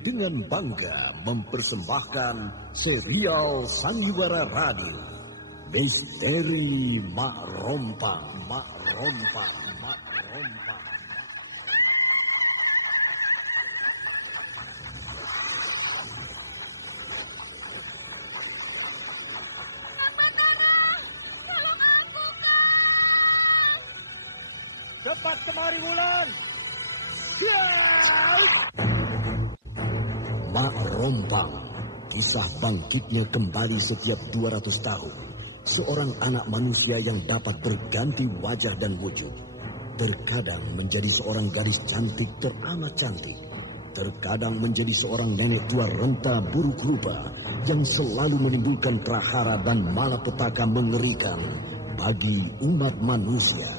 dengan bangga mempersembahkan serial Sandiwara Radio Misteri Mak Rompang. Cepat kemari, Wulan. Mak Rompang, kisah bangkitnya kembali setiap 200 tahun. Seorang anak manusia yang dapat berganti wajah dan wujud. Terkadang menjadi seorang gadis cantik teramat cantik. Terkadang menjadi seorang nenek tua renta buruk rupa yang selalu menimbulkan prahara dan malapetaka mengerikan bagi umat manusia.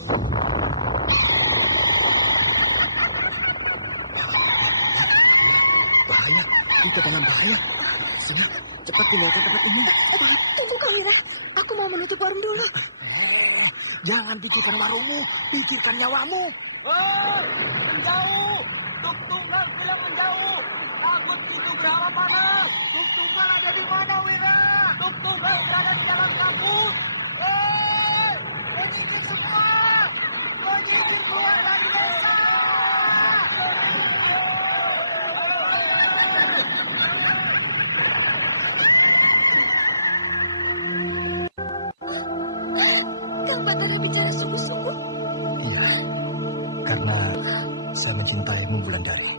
Bahaya, kita dalam bahaya. Sudah, cepat tinggalkan tempat ini. Tunggu Kang Wira, aku mau menutup warung dulu. Jangan pikirkan warungmu, pikirkan nyawamu. Menjauh, Tuk Tunggal bilang menjauh. Takut itu berhala panas. Tuk Tunggal ada di mana, Wira? Tuk Tunggal berada di dalam kampus. Menyingkir semua, menyingkir keluar dari desa. Kang Batara bicara sungguh-sungguh. Iya, karena saya mencintaimu, Wulandari.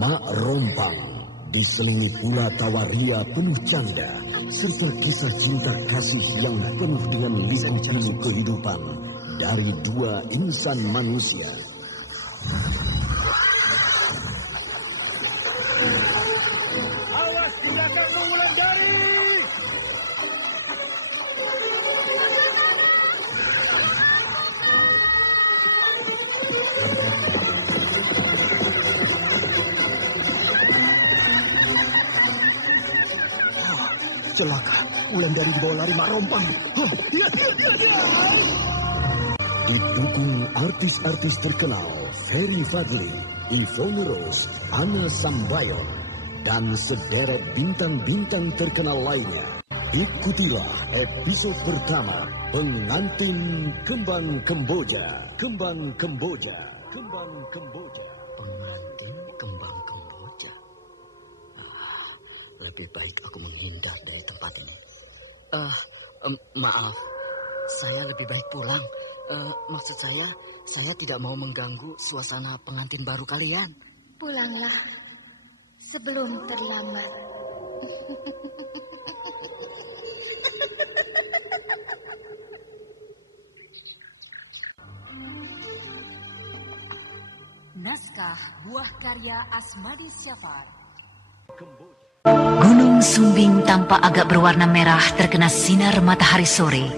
Mak Rompang diselingi pula tawa ria penuh canda serta kisah cinta kasih yang penuh dengan liku-liku kehidupan dari dua insan manusia. Awas di belakangmu, Wulandari! Celaka, Wulandari dibawa lari Mak Rompang. Didukung artis-artis terkenal Ferry Fadli, Yvonne Rose, Anna Sambayon, dan sederet bintang-bintang terkenal lainnya. Ikutilah episode pertama Pengantin Kembang Kemboja. Pengantin Kembang Kemboja. Lebih baik aku menghindar dari tempat ini. Maaf, saya lebih baik pulang. Maksud saya tidak mau mengganggu suasana pengantin baru kalian. Pulanglah sebelum terlambat. Naskah buah karya Asmadi Syafar. Gunung Sumbing tampak agak berwarna merah terkena sinar matahari sore.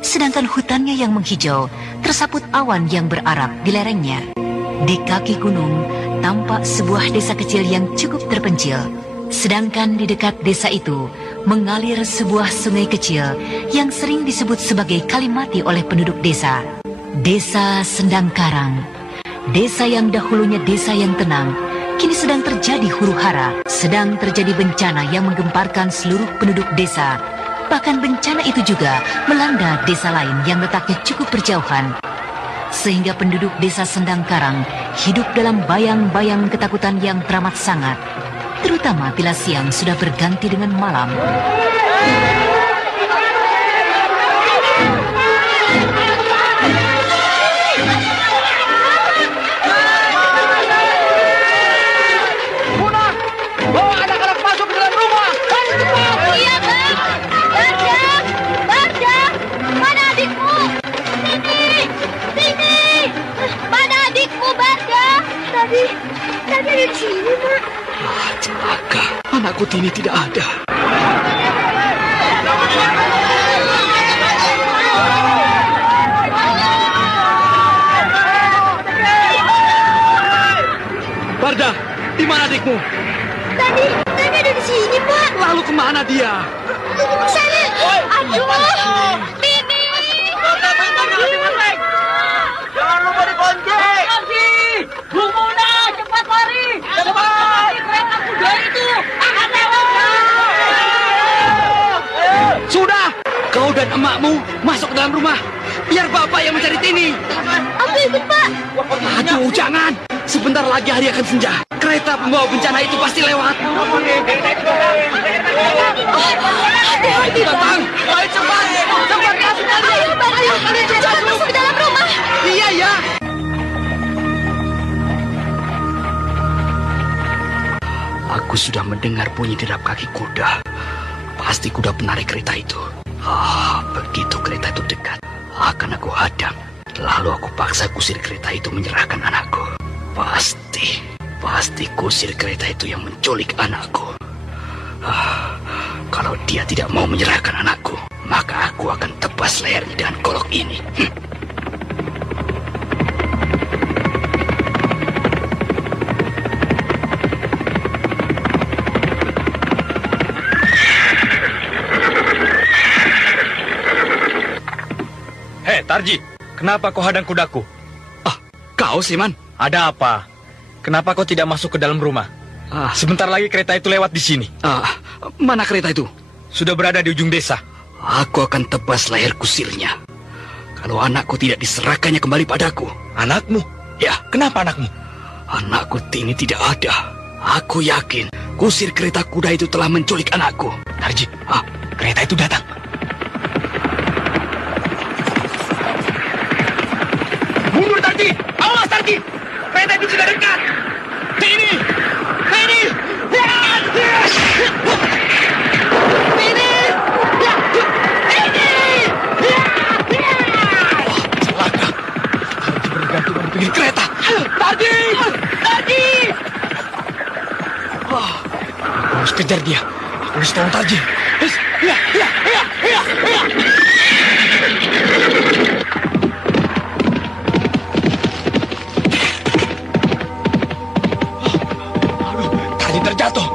Sedangkan hutannya yang menghijau tersaput awan yang berarak di lerengnya. Di kaki gunung tampak sebuah desa kecil yang cukup terpencil. Sedangkan di dekat desa itu mengalir sebuah sungai kecil yang sering disebut sebagai Kalimati oleh penduduk desa. Desa Sendang Karang. Desa yang dahulunya desa yang tenang, kini sedang terjadi huru-hara, sedang terjadi bencana yang menggemparkan seluruh penduduk desa. Bahkan bencana itu juga melanda desa lain yang letaknya cukup berjauhan. Sehingga penduduk desa Sendang Karang hidup dalam bayang-bayang ketakutan yang teramat sangat, terutama bila siang sudah berganti dengan malam. Tadi di sini, Mak. Celaka, anakku Tini tidak ada. Barda, di mana adikmu? Tadi ada di sini, Pak. Lalu kemana dia? Di sana. Aduh, Tini. Jangan lupa dikunci. Bu Muna, cepat lari! Cepat! dan emakmu masuk ke dalam rumah. Biar bapak yang mencari Tini. Aku ikut, Pak. Aduh, jangan. Sebentar lagi hari akan senja. Kereta pembawa bencana itu pasti lewat. Hati-hati, Pak. Datang. Ayo cepat. Cepat masuk kalian. Ayo, Pak. Ayo, cepat masuk ke dalam rumah. Iya, ya. Aku sudah mendengar bunyi derap kaki kuda. Pasti kuda penarik kereta itu. Begitu kereta itu dekat, akan aku hadang. Lalu aku paksa kusir kereta itu menyerahkan anakku. Pasti kusir kereta itu yang menculik anakku. Kalau dia tidak mau menyerahkan anakku, maka aku akan tebas lehernya dengan golok ini. Hei, Tarji, kenapa kau hadang kudaku? Kau, Siman? Ada apa? Kenapa kau tidak masuk ke dalam rumah? Sebentar lagi kereta itu lewat di sini. Mana kereta itu? Sudah berada di ujung desa. Aku akan tebas leher kusirnya. Kalau anakku tidak diserahkannya kembali padaku. Anakmu? Ya. Kenapa anakmu? Anakku Tini tidak ada. Aku yakin kusir kereta kuda itu telah menculik anakku. Tarji, kereta itu datang. Mundur, Tarji! Awas, Tarji! Kereta itu sudah dekat! Tini! Tini! Lihat! Tini! Celaka! Tarji bergantung di pinggir kereta. Tarji! Tarji! Aku harus kejar dia. Aku harus tolong Tarji. Terjatuh.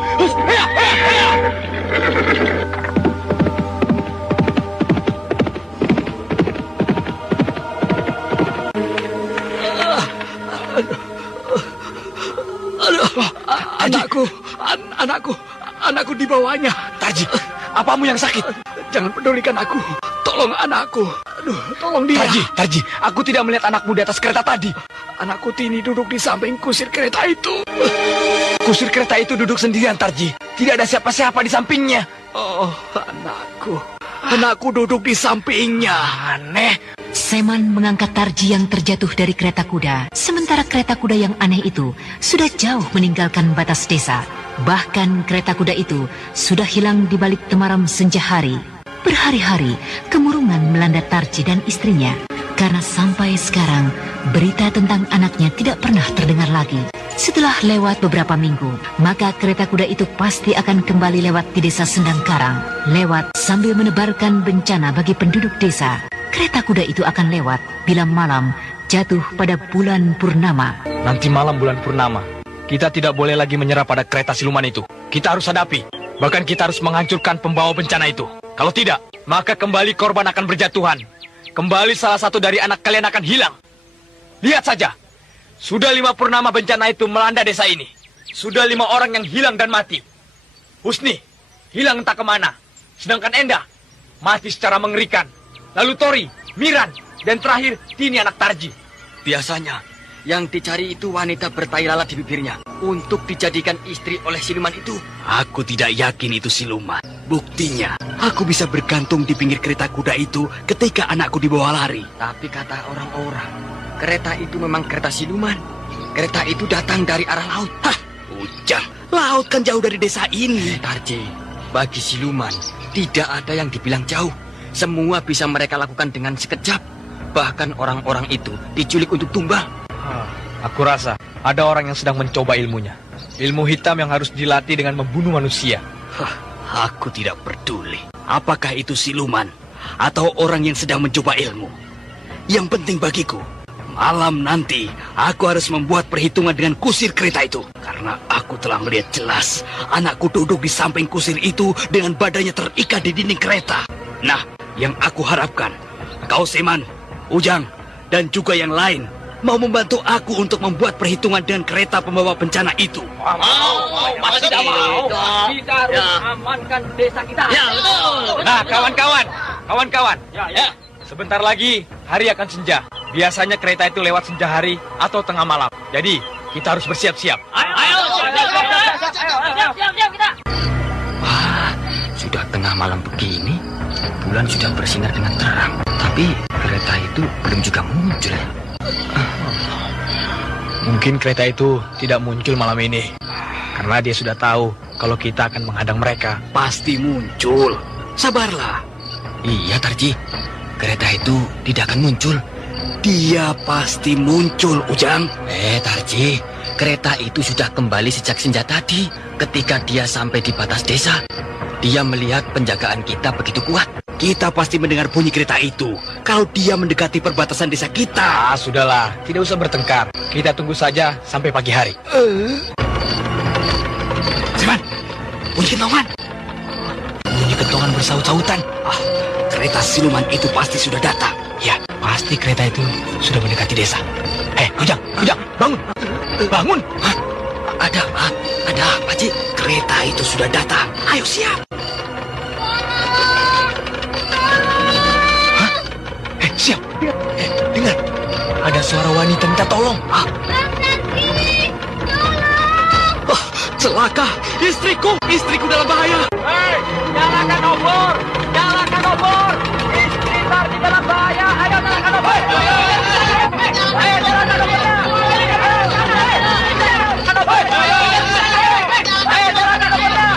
Anakku di bawahnya. Tarji, apamu yang sakit? Jangan pedulikan aku. Tolong anakku. Tolong dia. Tarji, aku tidak melihat anakmu di atas kereta tadi. Anakku Tini duduk di samping kusir kereta itu. Kusir kereta itu duduk sendirian, Tarji. Tidak ada siapa-siapa di sampingnya. Oh, anakku duduk di sampingnya. Aneh. Seman mengangkat Tarji yang terjatuh dari kereta kuda. Sementara kereta kuda yang aneh itu sudah jauh meninggalkan batas desa. Bahkan kereta kuda itu sudah hilang di balik temaram senja hari. Berhari-hari kemurungan melanda Tarji dan istrinya. Karena sampai sekarang berita tentang anaknya tidak pernah terdengar lagi. Setelah lewat beberapa minggu, maka kereta kuda itu pasti akan kembali lewat di desa Sendang Karang. Lewat sambil menebarkan bencana bagi penduduk desa. Kereta kuda itu akan lewat bila malam jatuh pada bulan purnama. Nanti malam bulan purnama, kita tidak boleh lagi menyerah pada kereta siluman itu. Kita harus hadapi. Bahkan kita harus menghancurkan pembawa bencana itu. Kalau tidak, maka kembali korban akan berjatuhan. Kembali salah satu dari anak kalian akan hilang. Lihat saja. Sudah 5 purnama bencana itu melanda desa ini. Sudah 5 orang yang hilang dan mati. Husni, hilang entah kemana. Sedangkan Enda, mati secara mengerikan. Lalu Tori, Miran, dan terakhir Tini anak Tarji. Biasanya, yang dicari itu wanita bertai lalat di bibirnya untuk dijadikan istri oleh siluman itu. Aku tidak yakin itu siluman. Buktinya, aku bisa bergantung di pinggir kereta kuda itu ketika anakku dibawa lari. Tapi kata orang-orang, kereta itu memang kereta siluman. Kereta itu datang dari arah laut. Hah, ujang. Laut kan jauh dari desa ini. Tarji, bagi siluman, tidak ada yang dibilang jauh. Semua bisa mereka lakukan dengan sekejap. Bahkan orang-orang itu diculik untuk tumbang. Aku rasa ada orang yang sedang mencoba ilmunya. Ilmu hitam yang harus dilatih dengan membunuh manusia. Aku tidak peduli apakah itu siluman atau orang yang sedang mencoba ilmu. Yang penting bagiku, malam nanti aku harus membuat perhitungan dengan kusir kereta itu. Karena aku telah melihat jelas anakku duduk di samping kusir itu dengan badannya terikat di dinding kereta. Nah, yang aku harapkan, kau Seman, Ujang, dan juga yang lain mau membantu aku untuk membuat perhitungan dengan kereta pembawa bencana itu. Masa tidak mau? Kita harus amankan desa kita. Ya, betul. Nah, kawan-kawan, Kawan-kawan, ya. Sebentar lagi hari akan senja. Biasanya kereta itu lewat senja hari atau tengah malam. Jadi kita harus bersiap-siap. Wah, sudah tengah malam begini, bulan sudah bersinar dengan terang. Tapi kereta itu belum juga muncul. Mungkin kereta itu tidak muncul malam ini karena dia sudah tahu kalau kita akan menghadang mereka. Pasti muncul. Sabarlah. Iya, Tarji. Kereta itu tidak akan muncul. Dia pasti muncul, Ujang. Tarji, kereta itu sudah kembali sejak senja tadi. Ketika dia sampai di batas desa, dia melihat penjagaan kita begitu kuat. Kita pasti mendengar bunyi kereta itu kalau dia mendekati perbatasan desa kita. Sudahlah, tidak usah bertengkar. Kita tunggu saja sampai pagi hari. Seman, bunyi kentongan. Bunyi kentongan bersaut-sautan. Kereta siluman itu pasti sudah datang. Ya, pasti kereta itu sudah mendekati desa. Ujang, bangun. Bangun. Ada apa, Ji? Kereta itu sudah datang. Ayo siap. Siap. Dengar. Ada suara wanita minta tolong. Celaka. Istriku dalam bahaya. Nyalakan obor! Nyalakan obor! Istri Tarji dalam bahaya! Ayo nyalakan obor! Ayo nyalakan obornya! Nyalakan obor! Ayo nyalakan obornya!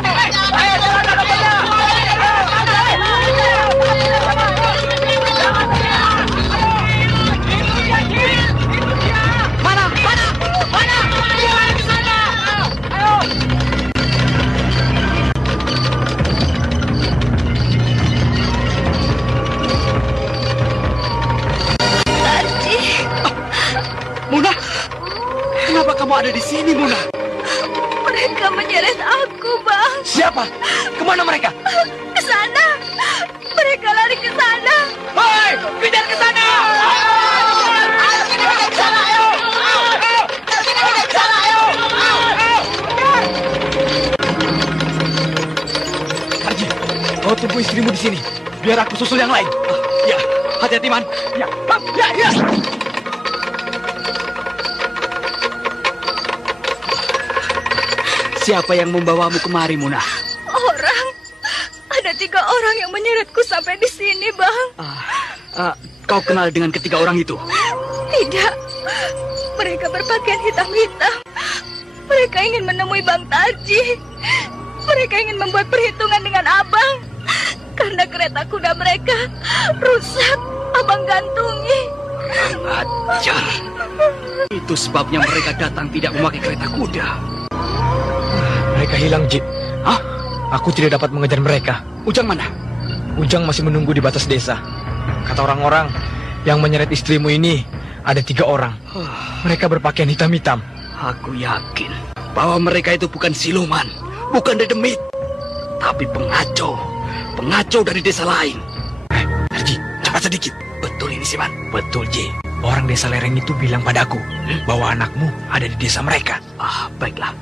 Ayo nyalakan obornya! Mana? Dia di sana! Ayo! Muna, kenapa kamu ada di sini, Muna? Mereka menyeret aku, Bang. Siapa? Kemana mereka? Ke sana. Mereka lari ke sana. Hei, kejar ke sana! Ayo kita ke sana, ayo! Kita ke sana, ayo! Tarji, kau tunggu istrimu di sini. Biar aku susul yang lain. Ya, hati-hati, Man. Ya. Siapa yang membawamu kemari, Muna? Orang. Ada 3 orang yang menyeretku sampai di sini, Bang. Kau kenal dengan ketiga orang itu? Tidak. Mereka berpakaian hitam-hitam. Mereka ingin menemui Bang Tarji. Mereka ingin membuat perhitungan dengan Abang. Karena kereta kuda mereka rusak, Abang gantungi. Ajar. Itu sebabnya mereka datang tidak memakai kereta kuda. Mereka hilang, Ji. Aku tidak dapat mengejar mereka. Ujang mana? Ujang masih menunggu di batas desa. Kata orang-orang, yang menyeret istrimu ini ada 3 orang. Mereka berpakaian hitam-hitam. Aku yakin bahwa mereka itu bukan siluman, bukan dedemit, tapi pengacau. Pengacau dari desa lain. Tarji, cepat sedikit. Betul ini, Siman? Betul, Ji. Orang desa lereng itu bilang padaku bahwa anakmu ada di desa mereka. Baiklah.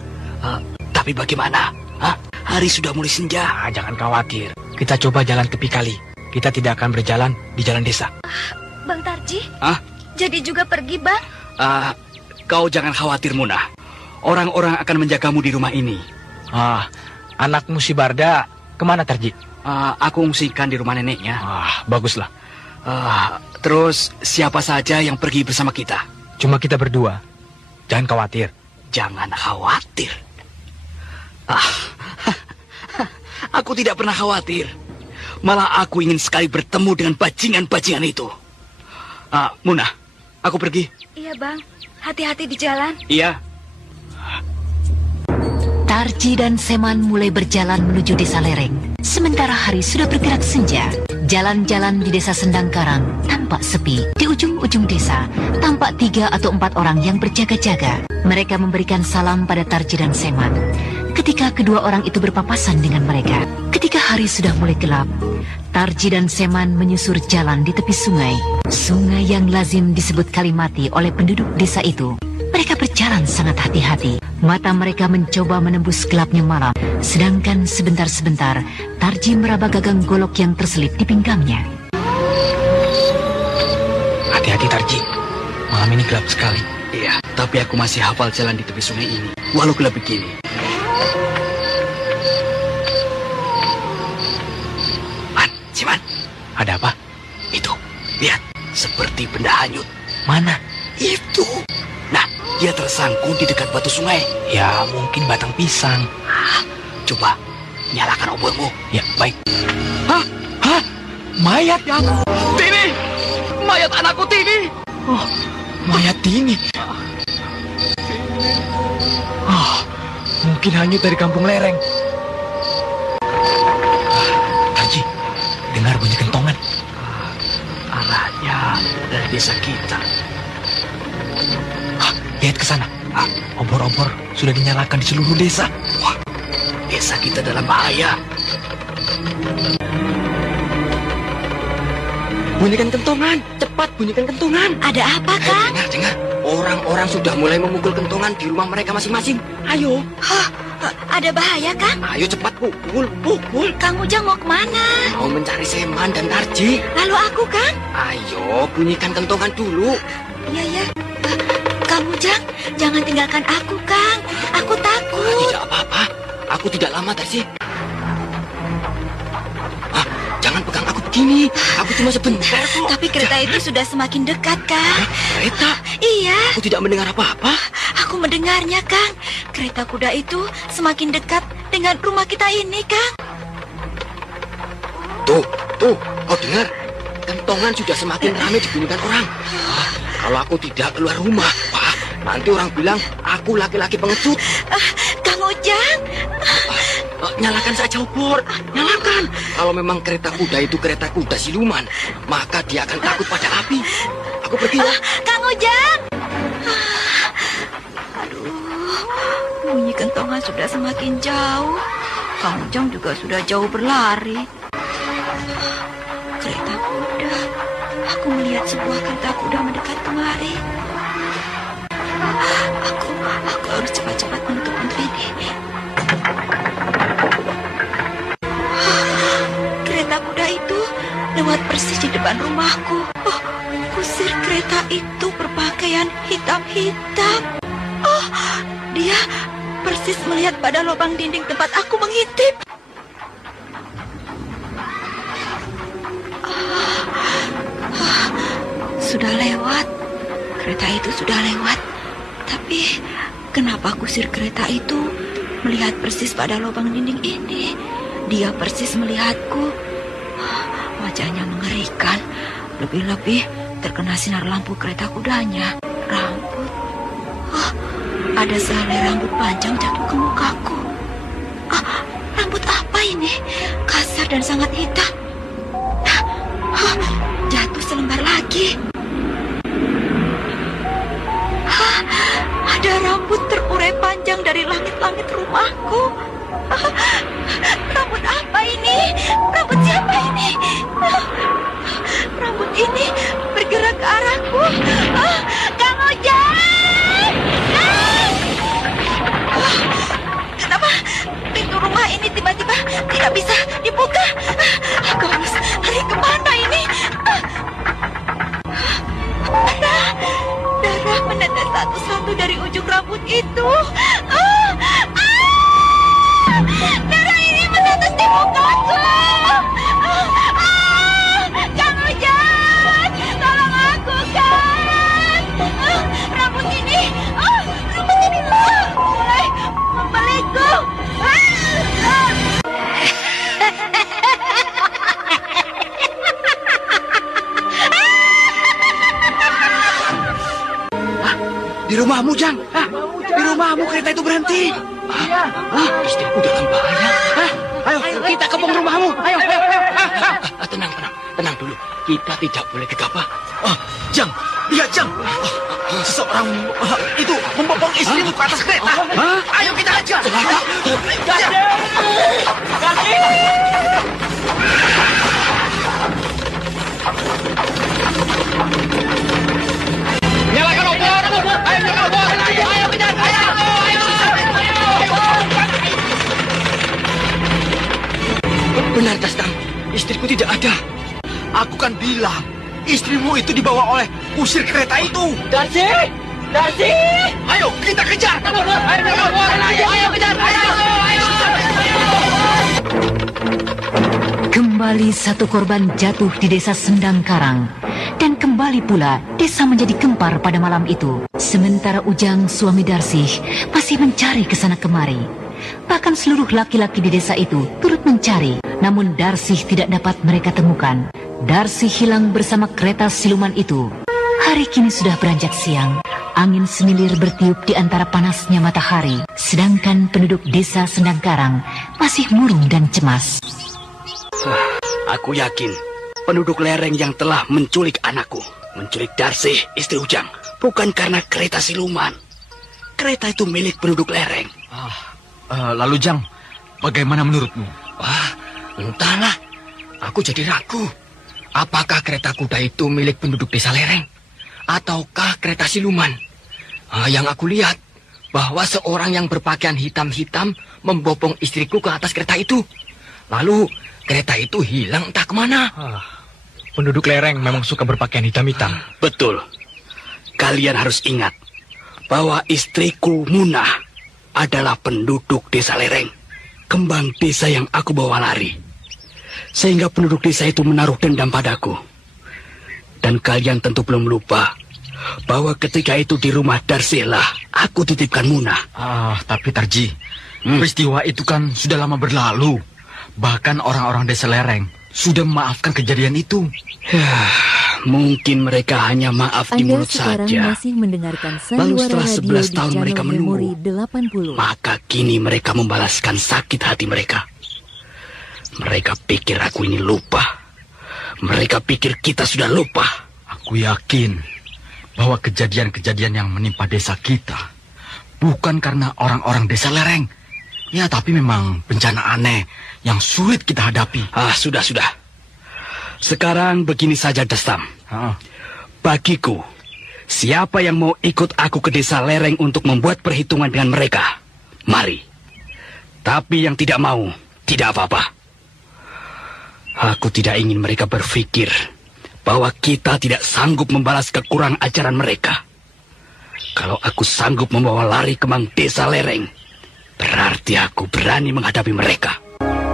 Tapi bagaimana? Hari sudah mulai senja. Jangan khawatir. Kita coba jalan tepi kali. Kita tidak akan berjalan di jalan desa. Bang Tarji? Jadi juga pergi, Bang? Kau jangan khawatir, Muna. Orang-orang akan menjagamu di rumah ini. Anakmu si Barda kemana, Tarji? Aku ungsikan di rumah neneknya. Baguslah. Terus siapa saja yang pergi bersama kita? Cuma kita berdua. Jangan khawatir. Jangan khawatir. Aku tidak pernah khawatir. Malah aku ingin sekali bertemu dengan bajingan-bajingan itu. Muna, aku pergi. Iya, Bang. Hati-hati di jalan. Iya. Tarji dan Seman mulai berjalan menuju desa lereng. Sementara hari sudah bergerak senja. Jalan-jalan di desa Sendangkarang tampak sepi. Di ujung-ujung desa tampak 3 atau 4 orang yang berjaga-jaga. Mereka memberikan salam pada Tarji dan Seman. Ketika kedua orang itu berpapasan dengan mereka. Ketika hari sudah mulai gelap, Tarji dan Seman menyusur jalan di tepi sungai. Sungai yang lazim disebut Kalimati oleh penduduk desa itu. Mereka berjalan sangat hati-hati. Mata mereka mencoba menembus gelapnya malam. Sedangkan sebentar-sebentar, Tarji meraba gagang golok yang terselip di pinggangnya. Hati-hati Tarji, malam ini gelap sekali. Iya, tapi aku masih hafal jalan di tepi sungai ini, walau gelap begini. Siman, Ada apa? itu, lihat, seperti benda hanyut. Mana? Itu. Nah, dia tersangkut di dekat batu sungai. Ya mungkin batang pisang. Coba, nyalakan obormu. Ya baik. Hah? Mayat ya? Tini! Mayat anakku Tini! Oh, mayat Tini. Oh, mungkin hanyut dari kampung lereng. Haji, dengar bunyi kentongan. Arahnya dari desa kita. Lihat ke sana. Obor-obor sudah dinyalakan di seluruh desa. Wah, desa kita dalam bahaya. Bunyikan kentongan, cepat bunyikan kentongan. Ada apa, Kang? Dengar. Orang-orang sudah mulai memukul kentongan di rumah mereka masing-masing. Ayo. Hah, ada bahaya, Kang? Ayo cepat pukul. Kang Ujang mau kemana? Mau mencari Seman dan Tarji. Lalu aku, Kang? Ayo, bunyikan kentongan dulu. Iya. Kang Ujang, jangan tinggalkan aku, Kang. Aku takut. Tidak apa-apa. Aku tidak lama, Tarji. Jangan pegang aku begini. Aku cuma sebentar kok. Tapi kereta itu sudah semakin dekat, Kang. Kereta? Iya. Aku tidak mendengar apa-apa. Aku mendengarnya, Kang. Kereta kuda itu semakin dekat dengan rumah kita ini, Kang. Tuh, kau dengar? Kentongan sudah semakin ramai dibunyikan orang. Kalau aku tidak keluar rumah, nanti orang bilang aku laki-laki pengecut. Kang Ujang. Nyalakan saja obor, nyalakan. Kalau memang kereta kuda itu kereta kuda siluman, maka dia akan takut pada api. Aku pergi ya. Kang Ujang. Aduh, bunyi kentongan sudah semakin jauh. Kang Ujang juga sudah jauh berlari. Kereta kuda. Aku melihat sebuah kereta kuda mendekat kemari. Aku harus cepat-cepat menutup pintu ini. Kereta kuda itu lewat persis di depan rumahku. Oh, kusir kereta itu berpakaian hitam-hitam. Oh, dia persis melihat pada lubang dinding tempat aku mengintip. Sudah lewat. Kereta itu sudah lewat. Tapi kenapa kusir kereta itu melihat persis pada lubang dinding ini? Dia persis melihatku. Wajahnya mengerikan. Lebih-lebih terkena sinar lampu kereta kudanya. Rambut. Ada sehelai rambut panjang jatuh ke mukaku. Rambut apa ini? Kasar dan sangat hitam. Jatuh selembar lagi. Ada rambut terurai panjang dari langit-langit rumahku. Rambut apa ini? Rambut siapa ini? Rambut ini bergerak ke arahku. Kang Ujang! Kenapa pintu rumah ini tiba-tiba tidak bisa dibuka? Aku harus lari kemana ini? Darah menetes satu-satu dari ujung rambut itu. Darah ini menetes di mukaku. Kang Ujang, tolong aku, Kang. Rambut ini mulai membelenggu. Di rumahmu, Jang. Di rumahmu kereta itu berhenti. Istriku dalam bahaya. Ayo, kita kepung rumahmu. Ayo. Tenang dulu. Kita tidak boleh gegabah. Jang, lihat Jang. Seseorang itu membopong istrimu ke atas kereta. Ayo kita aja. Nyalakan obor! Ayo nyalakan obor! Ayo kejar! Ayo! Benar, Dastam. Istriku tidak ada. Aku kan bilang, istrimu itu dibawa oleh kusir kereta itu. Darsi! Darsi! Ayo, kita kejar! Ayo kejar! Kembali satu korban jatuh di desa Sendang Karang. Dan kembali pula desa menjadi gempar pada malam itu. Sementara Ujang, suami Darsih, masih mencari kesana kemari. Bahkan seluruh laki-laki di desa itu turut mencari. Namun Darsih tidak dapat mereka temukan. Darsih hilang bersama kereta siluman itu. Hari kini sudah beranjak siang. Angin semilir bertiup di antara panasnya matahari. Sedangkan penduduk desa Sendang Karang masih murung dan cemas. Aku yakin penduduk lereng yang telah menculik anakku, menculik Darsih, istri Ujang, bukan karena kereta siluman. Kereta itu milik penduduk lereng. Lalu Jang, bagaimana menurutmu? Entahlah, aku jadi ragu. Apakah kereta kuda itu milik penduduk desa lereng? Ataukah kereta siluman? Yang aku lihat, bahwa seorang yang berpakaian hitam-hitam membopong istriku ke atas kereta itu. Lalu kereta itu hilang entah kemana. Penduduk lereng memang suka berpakaian hitam-hitam. Betul. Kalian harus ingat bahwa istriku Munah adalah penduduk desa lereng, kembang desa yang aku bawa lari. Sehingga penduduk desa itu menaruh dendam padaku. Dan kalian tentu belum lupa bahwa ketika itu di rumah Darsih lah aku titipkan Munah. Tapi Tarji, peristiwa itu kan sudah lama berlalu. Bahkan orang-orang desa lereng sudah memaafkan kejadian itu. Mungkin mereka hanya maaf di mulut saja. Masih mendengarkan Lalu setelah 11 tahun mereka menunggu, 80. maka kini mereka membalaskan sakit hati mereka. Mereka pikir aku ini lupa. Mereka pikir kita sudah lupa. Aku yakin bahwa kejadian-kejadian yang menimpa desa kita bukan karena orang-orang desa lereng. Ya, tapi memang bencana aneh yang sulit kita hadapi. Sudah. Sekarang begini saja, Destam. Bagiku, siapa yang mau ikut aku ke desa lereng untuk membuat perhitungan dengan mereka, mari. Tapi yang tidak mau, tidak apa-apa. Aku tidak ingin mereka berpikir bahwa kita tidak sanggup membalas kekurangan ajaran mereka. Kalau aku sanggup membawa lari kembang desa lereng, berarti aku berani menghadapi mereka.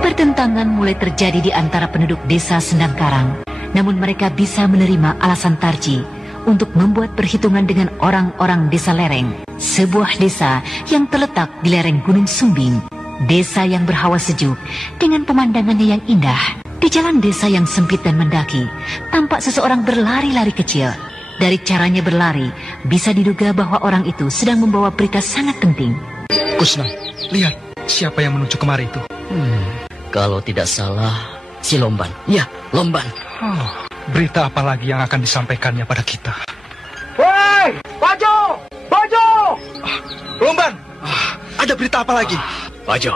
Pertentangan mulai terjadi di antara penduduk desa Sendang Karang. Namun mereka bisa menerima alasan Tarji untuk membuat perhitungan dengan orang-orang desa lereng. Sebuah desa yang terletak di lereng Gunung Sumbing. Desa yang berhawa sejuk dengan pemandangannya yang indah. Di jalan desa yang sempit dan mendaki, tampak seseorang berlari-lari kecil. Dari caranya berlari, bisa diduga bahwa orang itu sedang membawa berita sangat penting. Kusnam, lihat siapa yang menuju kemari itu. Kalau tidak salah, si Lomban. Ya, Lomban. Berita apa lagi yang akan disampaikannya pada kita? Woi, Bajo! Lomban, ada berita apa lagi? Bajo,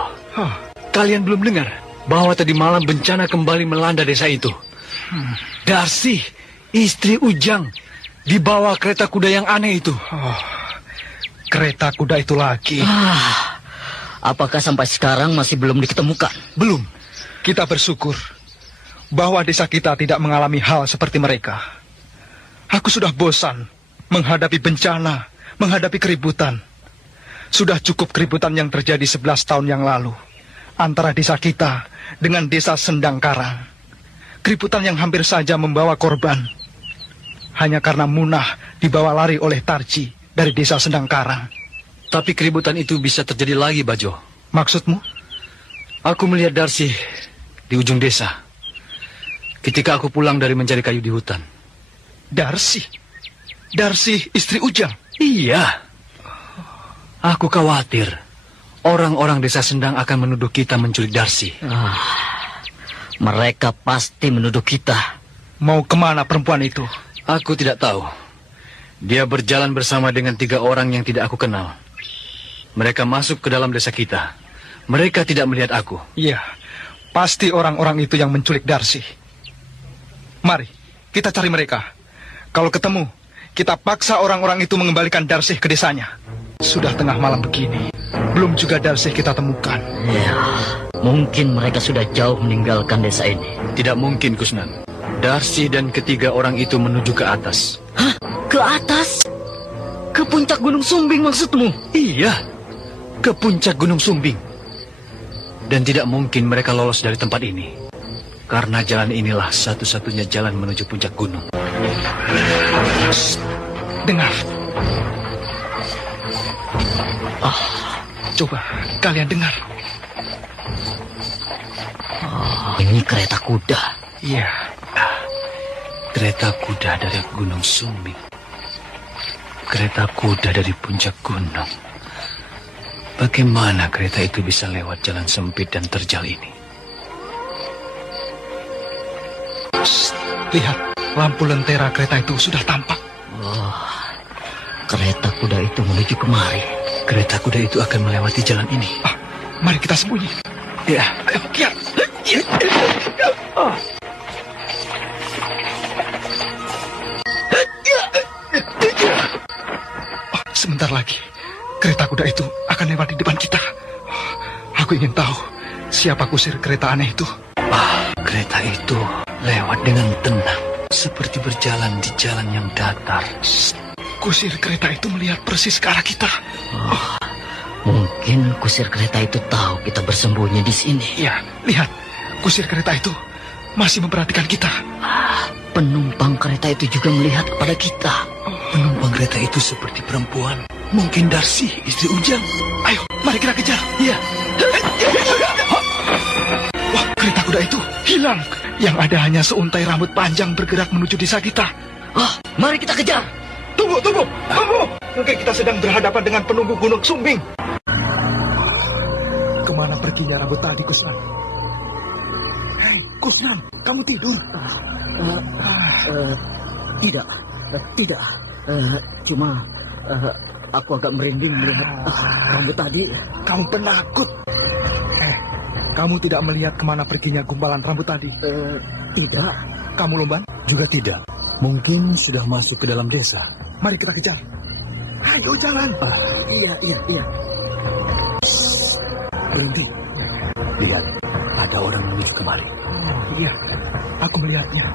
Kalian belum dengar bahwa tadi malam bencana kembali melanda desa itu? Darsih, istri Ujang, dibawa kereta kuda yang aneh itu. Kereta kuda itu lagi. Apakah sampai sekarang masih belum diketemukan? Belum. Kita bersyukur bahwa desa kita tidak mengalami hal seperti mereka. Aku sudah bosan menghadapi bencana, menghadapi keributan. Sudah cukup keributan yang terjadi 11 tahun yang lalu antara desa kita dengan desa Sendang Karang. Keributan yang hampir saja membawa korban. Hanya karena Munah dibawa lari oleh Tarji dari desa Sendang Karang. Tapi keributan itu bisa terjadi lagi, Bajo. Maksudmu? Aku melihat Darsih di ujung desa ketika aku pulang dari mencari kayu di hutan. Darsih? Darsih istri Ujang? Iya. Aku khawatir orang-orang desa Sendang akan menuduh kita menculik Darsih. Mereka pasti menuduh kita. Mau kemana perempuan itu? Aku tidak tahu. Dia berjalan bersama dengan 3 orang yang tidak aku kenal. Mereka masuk ke dalam desa kita. Mereka tidak melihat aku. Iya, pasti orang-orang itu yang menculik Darsih. Mari, kita cari mereka. Kalau ketemu, kita paksa orang-orang itu mengembalikan Darsih ke desanya. Sudah tengah malam begini, belum juga Darsih kita temukan. Ya, mungkin mereka sudah jauh meninggalkan desa ini. Tidak mungkin, Kusnan. Darsi dan ketiga orang itu menuju ke atas. Hah? Ke atas? Ke puncak Gunung Sumbing maksudmu? Iya, ke puncak Gunung Sumbing. Dan tidak mungkin mereka lolos dari tempat ini, karena jalan inilah satu-satunya jalan menuju puncak gunung. Shh, dengar. Coba kalian dengar. Ini kereta kuda. Iya, kereta kuda dari Gunung Sumbing. Kereta kuda dari puncak gunung. Bagaimana kereta itu bisa lewat jalan sempit dan terjal ini? Shh, lihat, lampu lentera kereta itu sudah tampak. Kereta kuda itu menuju kemari. Kereta kuda itu akan melewati jalan ini. Mari kita sembunyi. Ya, ayo, kiat. Sebentar lagi, kereta kuda itu akan lewat di depan kita. Aku ingin tahu siapa kusir kereta aneh itu. Kereta itu lewat dengan tenang, seperti berjalan di jalan yang datar. Kusir kereta itu melihat persis ke arah kita. Mungkin kusir kereta itu tahu kita bersembunyi di sini. Ya, lihat, kusir kereta itu masih memperhatikan kita. Penumpang kereta itu juga melihat kepada kita. Penumpang kereta itu seperti perempuan. Mungkin Darsi, istri Ujang. Ayo, mari kita kejar. Iya. Wah, kereta kuda itu hilang. Yang ada hanya seuntai rambut panjang bergerak menuju desa kita. Mari kita kejar. Tunggu. Mungkin kita sedang berhadapan dengan penunggu Gunung Sumbing. Kemana perginya rambut tadi, Kusnan? Hei, Kusnan, kamu tidur? Tidak. Cuma aku agak merinding melihat rambut tadi. Kamu penakut. Kamu tidak melihat kemana perginya gumpalan rambut tadi? Tidak. Kamu, Lomban? Juga tidak. Mungkin sudah masuk ke dalam desa. Mari kita kejar. Ayo jalan. Iya. Berhenti. Lihat, ada orang menuju kemari. Iya, aku melihatnya.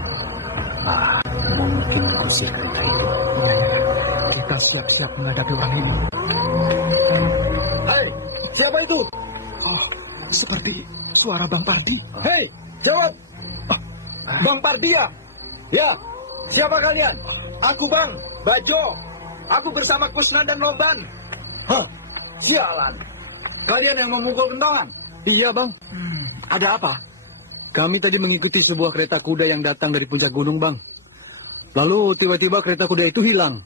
Mungkin kusir kereta itu. Kita siap-siap menghadapi orang ini. Hei, siapa itu? Seperti suara Bang Pardi. Hei, jawab. Bang Pardi ya? Ya, siapa kalian? Aku Bang, Bajo. Aku bersama Kusnan dan Lomban. Sialan. Kalian yang memukul kentongan? Iya, Bang. Ada apa? Kami tadi mengikuti sebuah kereta kuda yang datang dari puncak gunung, Bang. Lalu tiba-tiba kereta kuda itu hilang.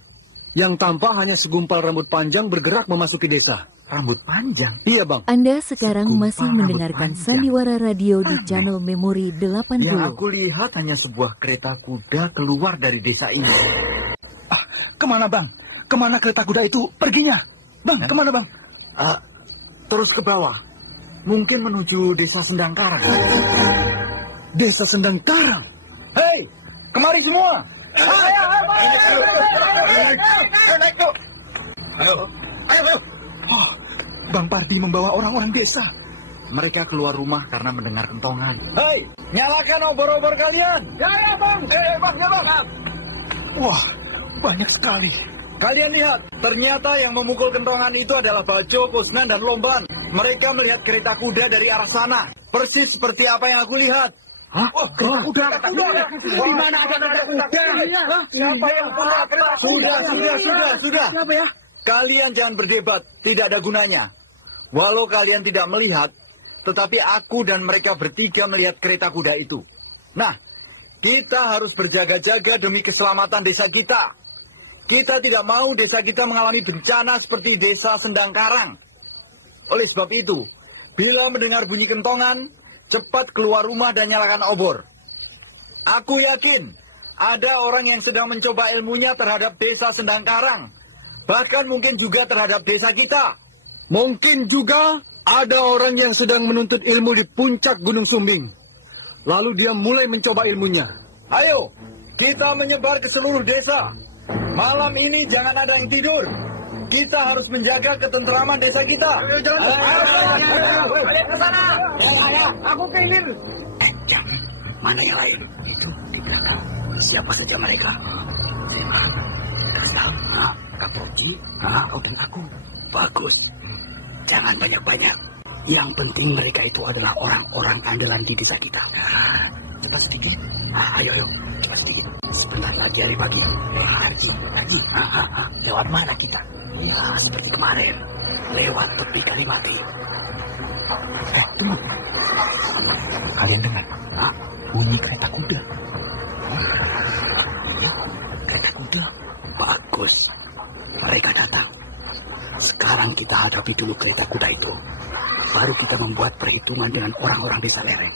Yang tampak hanya segumpal rambut panjang bergerak memasuki desa. Rambut panjang? Iya, Bang. Anda sekarang masih mendengarkan Sandiwara Radio di channel Memori 80. Yang aku lihat hanya sebuah kereta kuda keluar dari desa ini. Kemana, Bang? Kemana kereta kuda itu perginya? Bang, kemana, Bang? Terus ke bawah. Mungkin menuju desa Sendangkarang. Desa Sendangkarang? Hei, kemari semua. Ayo. Bang Pardi membawa orang-orang desa. Mereka keluar rumah karena mendengar kentongan. Hei, nyalakan obor-obor kalian. Ya, Bang. Bang. Wah, banyak sekali. Kalian lihat, ternyata yang memukul kentongan itu adalah Bajo, Kusnan, dan Lomban. Mereka melihat kereta kuda dari arah sana. Persis seperti apa yang aku lihat. Hah? Kereta kuda. Di mana ada kereta kuda? Siapa yang bawa kereta kuda? Sudah. Siapa ya? Kalian jangan berdebat, tidak ada gunanya. Walau kalian tidak melihat, tetapi aku dan mereka bertiga melihat kereta kuda itu. Nah, kita harus berjaga-jaga demi keselamatan desa kita. Kita tidak mau desa kita mengalami bencana seperti desa Sendangkarang. Oleh sebab itu, bila mendengar bunyi kentongan, cepat keluar rumah dan nyalakan obor. Aku yakin ada orang yang sedang mencoba ilmunya terhadap desa Sendangkarang. Bahkan mungkin juga terhadap desa kita. Mungkin juga ada orang yang sedang menuntut ilmu di puncak Gunung Sumbing. Lalu dia mulai mencoba ilmunya. Ayo, kita menyebar ke seluruh desa. Malam ini jangan ada yang tidur. Kita harus menjaga ketentraman desa kita. Ayo ke sana. Aku keinginan. Mana yang lain? Itu di belakang. Siapa saja mereka? Seman, Kristal, Kapolji, kau dan aku. Bagus. Jangan banyak-banyak. Yang penting mereka itu adalah orang-orang andalan di desa kita. Cepat sedikit. Ayo, cepat sedikit. Sebentar lagi hari pagi. Lagi. Lewat mana kita? Ya, seperti kemarin. Lewat tepi kali mati. Tunggu. Kalian dengar? Bunyi kereta kuda. Kereta kuda. Bagus. Mereka datang. Sekarang kita hadapi dulu kereta kuda itu. Baru kita membuat perhitungan dengan orang-orang desa lereng.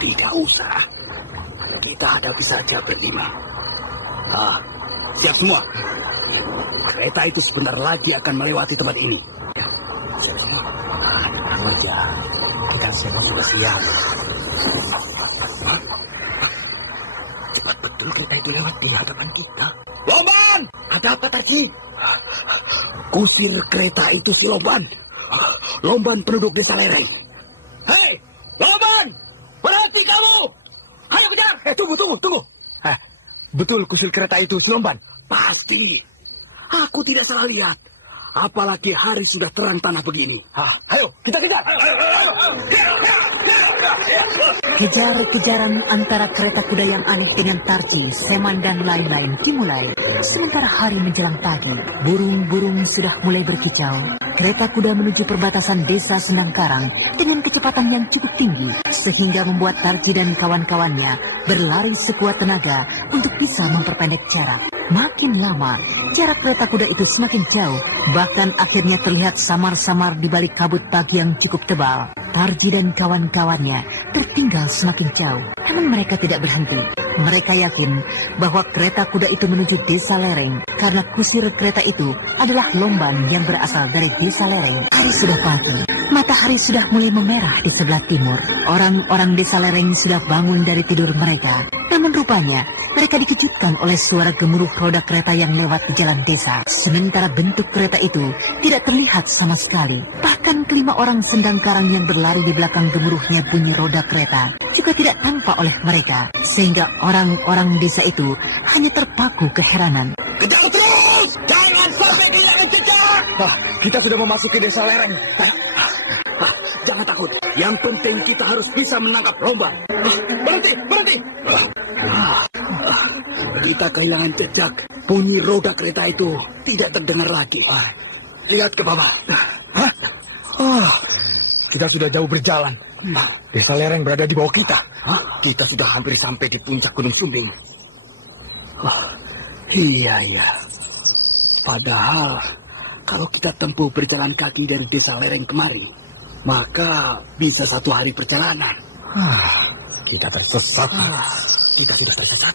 Tidak usah. Kita hadapi saja berlima. Siap semua. Kereta itu sebentar lagi akan melewati tempat ini. Siap semua. Saja. Kita semua sudah siap. Cepat betul kereta itu lewat di hadapan kita. Lomban! Ada apa tadi? Kusir kereta itu si Lomban. Lomban penduduk desa lereng. Hei! Lomban! Berhenti kamu! Ayo kejar! Tunggu. Betul kusir kereta itu si Lomban? Pasti. Aku tidak salah lihat. Apalagi hari sudah terang tanah begini. Ayo, kita kejar. Kejar-kejaran antara kereta kuda yang aneh dengan Tarji, Seman dan lain-lain dimulai. Sementara hari menjelang pagi, burung-burung sudah mulai berkicau. Kereta kuda menuju perbatasan desa Sendangkarang dengan kecepatan yang cukup tinggi, sehingga membuat Tarji dan kawan-kawannya berlari sekuat tenaga untuk bisa memperpendek jarak. Makin lama, jarak kereta kuda itu semakin jauh, bahkan akhirnya terlihat samar-samar di balik kabut pagi yang cukup tebal. Tarji dan kawan-kawannya tertinggal semakin jauh, namun mereka tidak berhenti. Mereka yakin bahwa kereta kuda itu menuju desa lereng, karena kusir kereta itu adalah Lomban yang berasal dari desa lereng. Hari sudah pagi, matahari sudah mulai memerah di sebelah timur. Orang-orang desa lereng sudah bangun dari tidur mereka, namun rupanya mereka dikejutkan oleh suara gemuruh roda kereta yang lewat di jalan desa. Sementara bentuk kereta itu tidak terlihat sama sekali. Bahkan kelima orang Sendangkarang yang berlari di belakang gemuruhnya bunyi roda kereta juga tidak tampak oleh mereka. Sehingga orang-orang desa itu hanya terpaku keheranan. Kejar terus! Jangan sampai kehilangan jejak! Kita sudah memasuki desa lereng. Jangan takut. Yang penting kita harus bisa menangkap Lomban. Berhenti! Kita kehilangan jejak. Bunyi roda kereta itu tidak terdengar lagi. Lihat ke bawah. Kita sudah jauh berjalan. Desa lereng berada di bawah kita. Kita sudah hampir sampai di puncak Gunung Sumbing. Iya. Padahal kalau kita tempuh berjalan kaki dari desa lereng kemarin, maka bisa 1 hari perjalanan. Kita tersesat. Kita sudah tersesat.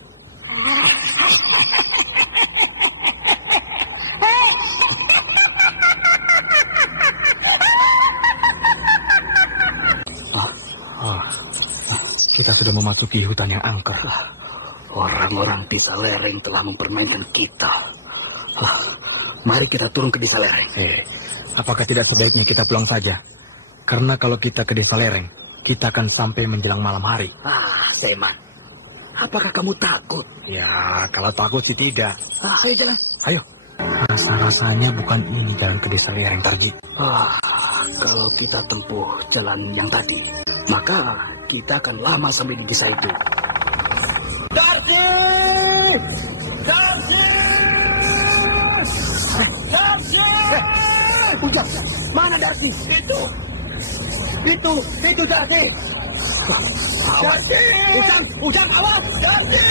Kita sudah memasuki hutan yang angker. Orang-orang desa lereng telah mempermainkan kita. Mari kita turun ke desa lereng. Apakah tidak sebaiknya kita pulang saja? Karena kalau kita ke desa lereng, kita akan sampai menjelang malam hari. Seman, apakah kamu takut? Ya, kalau takut sih tidak. Ayo jalan. Ayo. Rasa-rasanya bukan ini jalan ke desa lereng, Tarji. Kalau kita tempuh jalan yang tadi, maka kita akan lama sampai di desa itu. Tarji! Ujang, mana Darsi? Itu Darsi. Ujang, awas! Darsi!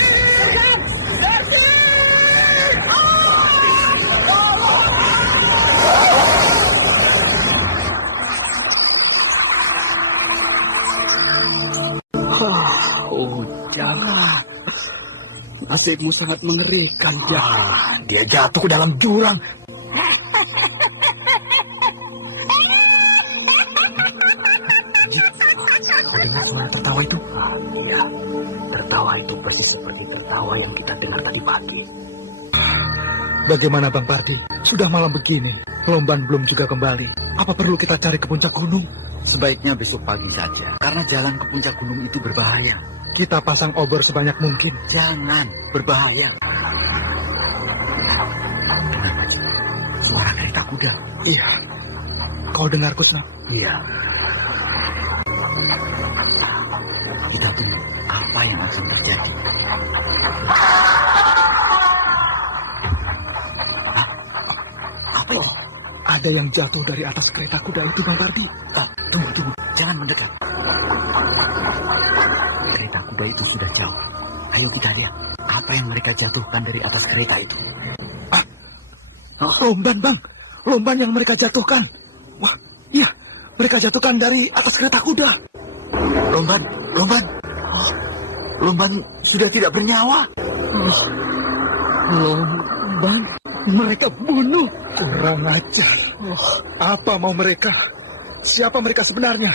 Ujang, nasibmu sangat mengerikan, Dia jatuh ke dalam jurang. Dengar suara tertawa itu? Iya, tertawa itu persis seperti tertawa yang kita dengar tadi pagi. Bagaimana Bang Pardi? Sudah malam begini, Lomban belum juga kembali. Apa perlu kita cari ke puncak gunung? Sebaiknya besok pagi saja, karena jalan ke puncak gunung itu berbahaya. Kita pasang obor sebanyak mungkin. Jangan, berbahaya. Suara kereta kuda. Iya. Kau dengar, Kusna? Iya. Kita tunggu apa yang akan terjadi. Apa itu? Ada yang jatuh dari atas kereta kuda itu, Bang Pardi. Tunggu. Jangan mendekat. Kereta kuda itu sudah jauh. Ayo kita lihat apa yang mereka jatuhkan dari atas kereta itu. Lomban, Bang. Lomban yang mereka jatuhkan. Wah, iya. Mereka jatuhkan dari atas kereta kuda. Lomban. Lomban sudah tidak bernyawa. Lomban? Mereka bunuh. Kurang ajar. Apa mau mereka? Siapa mereka sebenarnya?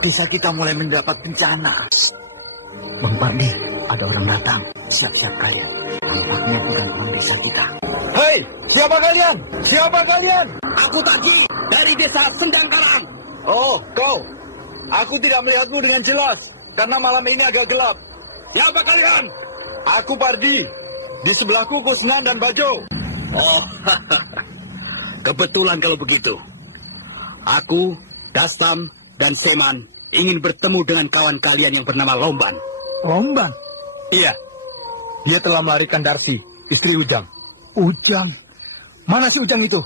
Desa kita mulai mendapat bencana. Bang Pardi, ada orang datang. Siap-siap kalian. Nampaknya bukan orang desa kita. Hei, siapa kalian? Siapa kalian? Aku Taki, dari desa Sendangkarang. Oh, kau. Aku tidak melihatmu dengan jelas, karena malam ini agak gelap. Siapa kalian? Aku Pardi. Di sebelahku Kusnan dan Bajo. Oh, kebetulan kalau begitu. Aku, Dastam, dan Seman ingin bertemu dengan kawan kalian yang bernama Lomban. Lomban? Iya. Dia telah melarikan Darsi, istri Ujang. Ujang? Mana si Ujang itu?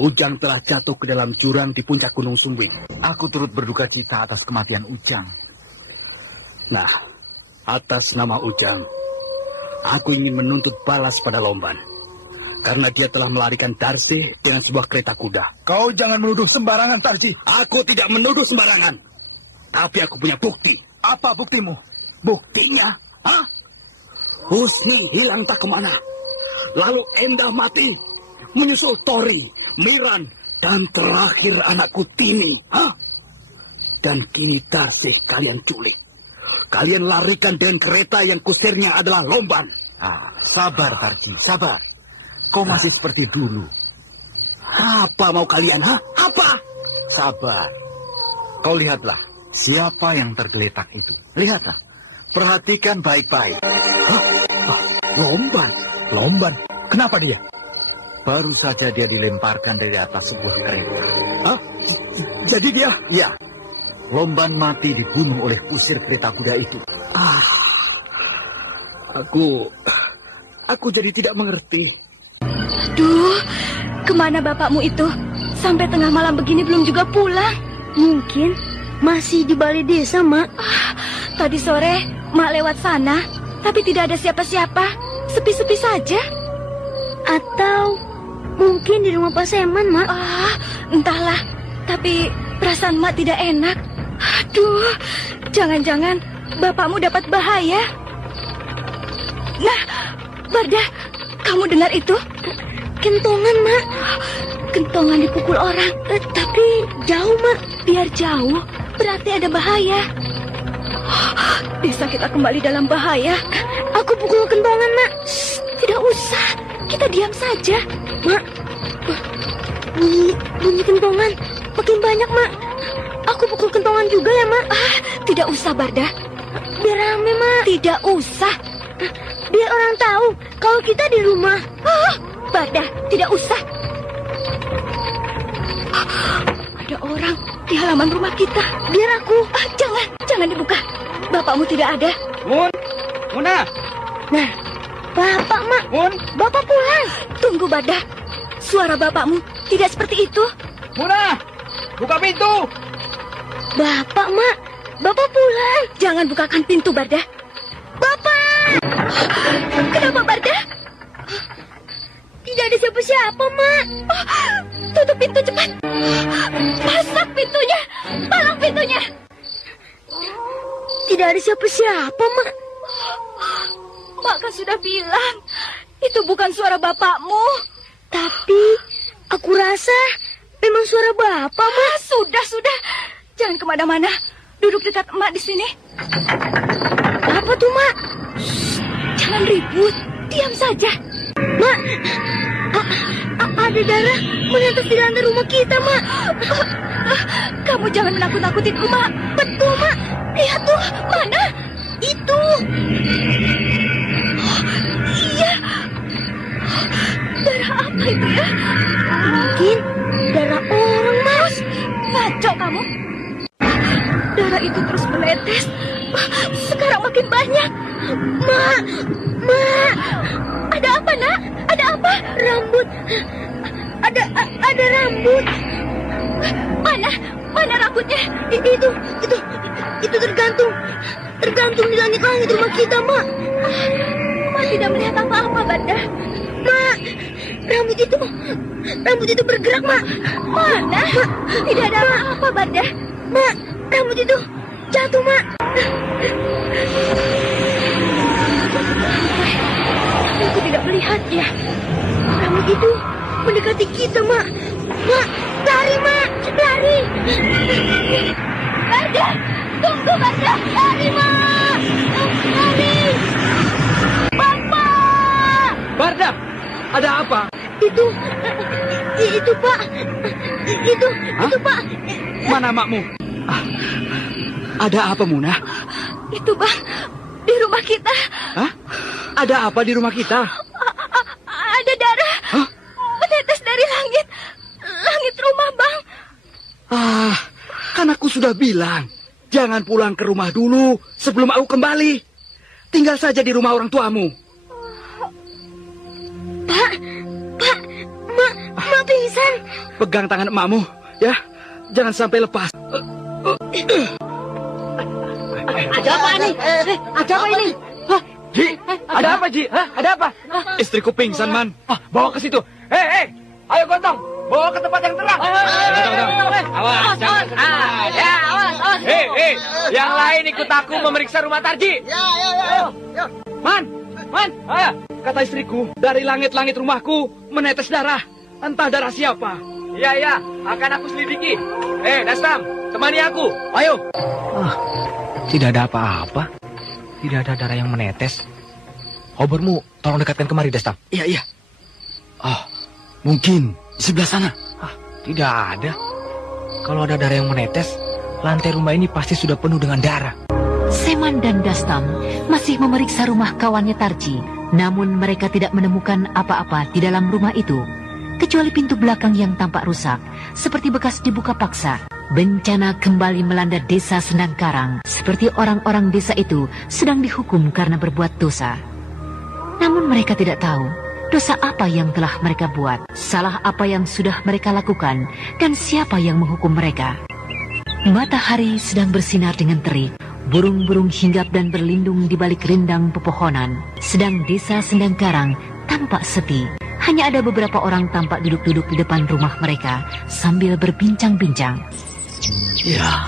Ujang telah jatuh ke dalam jurang di puncak Gunung Sumbing. Aku turut berduka cita atas kematian Ujang. Nah, atas nama Ujang, aku ingin menuntut balas pada Lomban. Karena dia telah melarikan Darsi dengan sebuah kereta kuda. Kau jangan menuduh sembarangan, Tarji. Aku tidak menuduh sembarangan. Tapi aku punya bukti. Apa buktimu? Buktinya? Hah? Husni hilang tak kemana. Lalu Endah mati. Menyusul Tori, Miran, dan terakhir anakku Tini. Hah? Dan kini Darsi kalian culik. Kalian larikan dengan kereta yang kusirnya adalah Lomban. Sabar, Tarji, sabar. Kau masih seperti dulu. Apa mau kalian, ha? Apa? Sabar. Kau lihatlah, siapa yang tergeletak itu. Lihatlah. Perhatikan baik-baik. Lomban? Lomban? Kenapa dia? Baru saja dia dilemparkan dari atas sebuah kereta. Hah? Jadi dia? Ya. Lomban mati dibunuh oleh kusir kereta kuda itu. Aku jadi tidak mengerti. Aduh, kemana bapakmu itu? Sampai tengah malam begini belum juga pulang. Mungkin masih di balai desa, Mak. Tadi sore Mak lewat sana, tapi tidak ada siapa-siapa. Sepi-sepi saja. Atau mungkin di rumah Pak Seman, Mak. Entahlah. Tapi perasaan Mak tidak enak. Aduh, jangan-jangan bapakmu dapat bahaya. Nah, Barda, kamu dengar itu? Kentongan, Mak. Kentongan dipukul orang. Tapi jauh, Mak. Biar jauh, berarti ada bahaya. Desa kita kembali dalam bahaya. Aku pukul kentongan, Mak. Shh, tidak usah. Kita diam saja. Mak, bunyi kentongan makin banyak, Mak. Aku pukul kentongan juga ya, Mak. Tidak usah, Barda. Biar rame, Mak. Tidak usah. Biar orang tahu kalau kita di rumah. Barda, tidak usah. Ada orang di halaman rumah kita. Biar aku. Jangan dibuka. Bapakmu tidak ada. Muna. Nah, bapak, Mak. Bapak pulang. Tunggu, Barda. Suara bapakmu tidak seperti itu. Muna, buka pintu. Bapak, Mak. Bapak pulang. Jangan bukakan pintu, Barda. Bapak! Kenapa, Barda? Tidak ada siapa-siapa, Mak. Tutup pintu cepat. Pasak pintunya. Palang pintunya. Tidak ada siapa-siapa, Mak. Mak kan sudah bilang, itu bukan suara bapakmu. Tapi, aku rasa memang suara bapak, Mak. Sudah. Jangan kemana-mana. Duduk dekat emak di sini. Apa tuh, Mak? Shh, jangan ribut. Diam saja. Mak, ada Ada darah melintas di lantai rumah kita, Mak. Kamu jangan menakut-nakutin Mak. Betul, Mak. Lihat tuh, mana? Itu. Oh, iya. Darah apa itu ya? Mungkin darah orang, Mas. Ngaco kamu. Darah itu terus menetes. Sekarang makin banyak. Mak. Ada apa, Nak? Ada apa? Rambut. Ada rambut. Mana rambutnya? Itu tergantung di langit-langit rumah kita, Mak. Mak tidak melihat apa-apa, Banda. Mak, rambut itu bergerak, Mak. Mana? Mak, tidak ada apa-apa, Banda. Mak, rambut itu jatuh, Mak. Aku tidak melihatnya. Rambut itu mendekati kita, Mak. Mak, lari, Mak. Lari. Banda, tunggu, Banda. Lari, Mak. Lari. Bapak. Barda, ada apa? Itu, Pak. Itu, Pak. Mana makmu? Ada apa, Munah? Itu, Bang. Di rumah kita. Hah? Ada apa di rumah kita? Ada darah. Hah? Menetes dari langit. Langit rumah, Bang. Kan aku sudah bilang, jangan pulang ke rumah dulu sebelum aku kembali. Tinggal saja di rumah orang tuamu. Pak, Mak pingsan. Pegang tangan emakmu, ya. Jangan sampai lepas. Ada apa ini? Ada apa ini? Ji, ada apa, Ji? Hah? Ada apa? Istriku pingsan, Man. Bawa ke situ. Hei, ayo Gontong. Bawa ke tempat yang terang. Awas, jangan kesenangan. Awas. Hei, yang lain ikut aku memeriksa rumah Tarji. Ya. Man, ayo. Kata istriku, dari langit-langit rumahku menetes darah. Entah darah siapa. Iya, akan aku selidiki. Dastam, temani aku. Ayo. Tidak ada apa-apa. Tidak ada darah yang menetes. Obormu, tolong dekatkan kemari, Dastam. Iya. Mungkin di sebelah sana. Tidak ada. Kalau ada darah yang menetes, lantai rumah ini pasti sudah penuh dengan darah. Seman dan Dastam masih memeriksa rumah kawannya Tarji, namun mereka tidak menemukan apa-apa di dalam rumah itu, kecuali pintu belakang yang tampak rusak, seperti bekas dibuka paksa. Bencana kembali melanda desa Sendangkarang, seperti orang-orang desa itu sedang dihukum karena berbuat dosa. Namun mereka tidak tahu dosa apa yang telah mereka buat, salah apa yang sudah mereka lakukan, dan siapa yang menghukum mereka. Matahari sedang bersinar dengan terik, burung-burung hinggap dan berlindung di balik rindang pepohonan, sedang desa Sendangkarang tampak sepi. Hanya ada beberapa orang tampak duduk-duduk di depan rumah mereka sambil berbincang-bincang. Ya,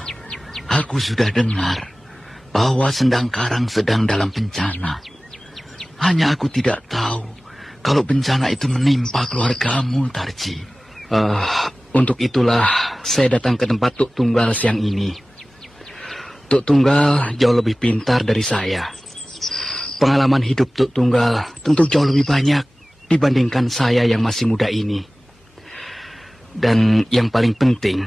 aku sudah dengar bahwa Sendangkarang sedang dalam bencana. Hanya aku tidak tahu kalau bencana itu menimpa keluargamu, Tarji. Untuk itulah saya datang ke tempat Tuk Tunggal siang ini. Tuk Tunggal jauh lebih pintar dari saya. Pengalaman hidup Tuk Tunggal tentu jauh lebih banyak dibandingkan saya yang masih muda ini. Dan yang paling penting,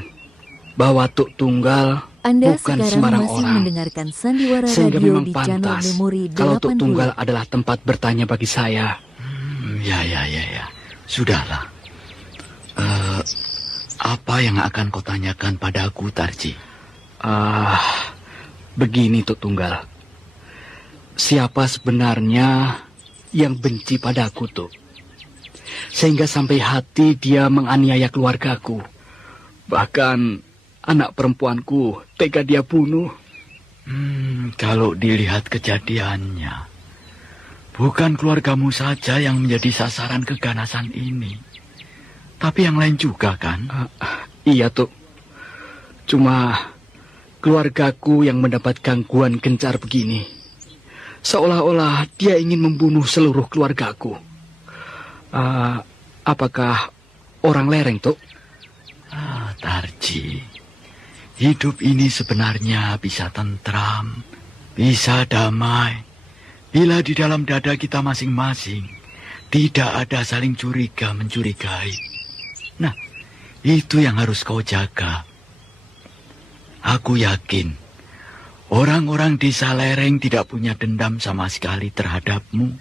bahwa Tuk Tunggal Anda bukan sekarang sembarang masih orang. mendengarkan Sandiwara Sehingga Radio memang di channel pantas Memori kalau Tuk 80. Tunggal adalah tempat bertanya bagi saya. Ya. Sudahlah. Apa yang akan kau tanyakan padaku, Tarji? Begini Tuk Tunggal. Siapa sebenarnya yang benci padaku, Tuk? Sehingga sampai hati dia menganiaya keluargaku. Bahkan anak perempuanku tega dia bunuh. Kalau dilihat kejadiannya, bukan keluargamu saja yang menjadi sasaran keganasan ini, tapi yang lain juga kan? Iya, Tuk. Cuma keluargaku yang mendapat gangguan gencar begini. Seolah-olah dia ingin membunuh seluruh keluargaku. Apakah orang lereng, Tuk? Tarji, hidup ini sebenarnya bisa tentram, bisa damai, bila di dalam dada kita masing-masing tidak ada saling curiga mencurigai. Nah, itu yang harus kau jaga. Aku yakin orang-orang desa lereng tidak punya dendam sama sekali terhadapmu.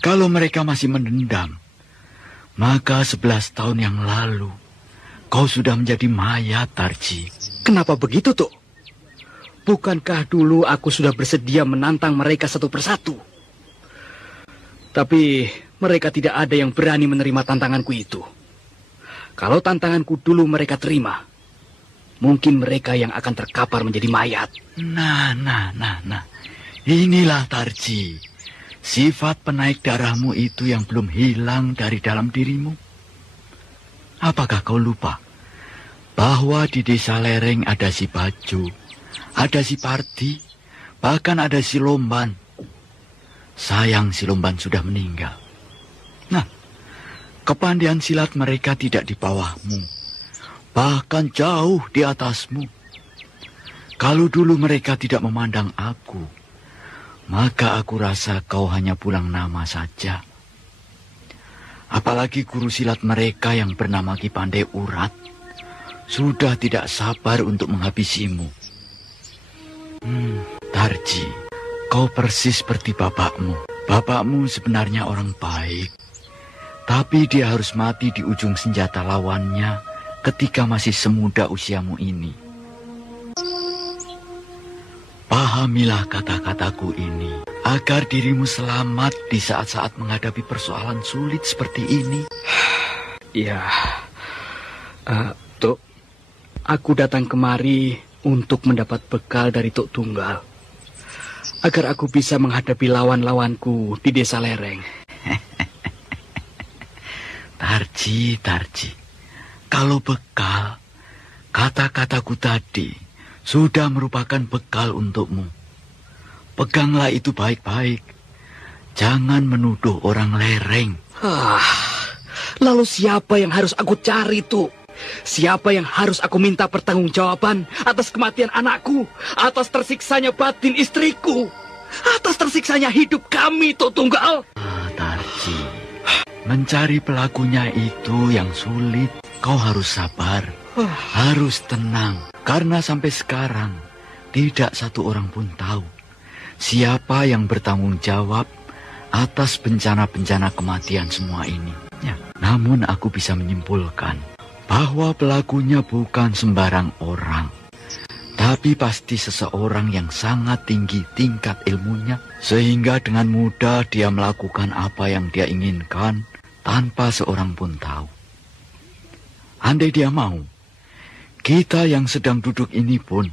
Kalau mereka masih mendendam, maka 11 tahun yang lalu kau sudah menjadi mayat, Tarji. Kenapa begitu, Tuk? Bukankah dulu aku sudah bersedia menantang mereka satu persatu? Tapi mereka tidak ada yang berani menerima tantanganku itu. Kalau tantanganku dulu mereka terima, mungkin mereka yang akan terkapar menjadi mayat. Nah. Inilah, Tarji, sifat penaik darahmu itu yang belum hilang dari dalam dirimu. Apakah kau lupa bahwa di desa lereng ada si Baju, ada si Parti, bahkan ada si Lomban. Sayang si Lomban sudah meninggal. Nah, kepandaian silat mereka tidak di bawahmu, bahkan jauh di atasmu. Kalau dulu mereka tidak memandang aku, maka aku rasa kau hanya pulang nama saja. Apalagi guru silat mereka yang bernama Ki Pandai Urat sudah tidak sabar untuk menghabisimu. Tarji, kau persis seperti bapakmu. Bapakmu sebenarnya orang baik, tapi dia harus mati di ujung senjata lawannya ketika masih semuda usiamu ini. Pahamilah kata-kataku ini, agar dirimu selamat di saat-saat menghadapi persoalan sulit seperti ini. Ya, Tuk, aku datang kemari untuk mendapat bekal dari Tuk Tunggal, agar aku bisa menghadapi lawan-lawanku di desa lereng. Tarji, kalau bekal, kata-kataku tadi sudah merupakan bekal untukmu. Peganglah itu baik-baik. Jangan menuduh orang lereng. Lalu siapa yang harus aku cari, Tuk? Siapa yang harus aku minta pertanggungjawaban atas kematian anakku, atas tersiksanya batin istriku, atas tersiksanya hidup kami, Tuk Tunggal? Tarji, mencari pelakunya itu yang sulit. Kau harus sabar, harus tenang, karena sampai sekarang tidak satu orang pun tahu siapa yang bertanggung jawab atas bencana-bencana kematian semua ini. Ya, namun aku bisa menyimpulkan bahwa pelakunya bukan sembarang orang, tapi pasti seseorang yang sangat tinggi tingkat ilmunya, sehingga dengan mudah dia melakukan apa yang dia inginkan tanpa seorang pun tahu. Andai dia mau, kita yang sedang duduk ini pun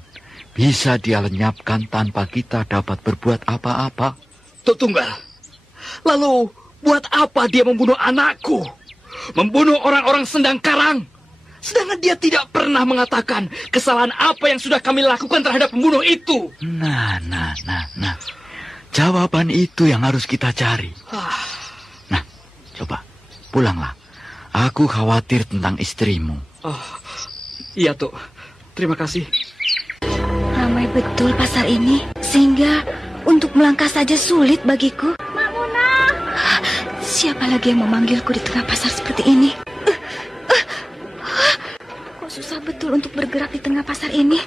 bisa dia lenyapkan tanpa kita dapat berbuat apa-apa. Tuk Tunggal, lalu buat apa dia membunuh anakku? Membunuh orang-orang Sendang Karang? Sedangkan dia tidak pernah mengatakan kesalahan apa yang sudah kami lakukan terhadap pembunuh itu. Nah. Jawaban itu yang harus kita cari. Nah, coba pulanglah. Aku khawatir tentang istrimu. Iya, Tuk. Terima kasih. Ramai betul pasar ini, sehingga untuk melangkah saja sulit bagiku. Mak Munah! Siapa lagi yang memanggilku di tengah pasar seperti ini? Kok susah betul untuk bergerak di tengah pasar ini?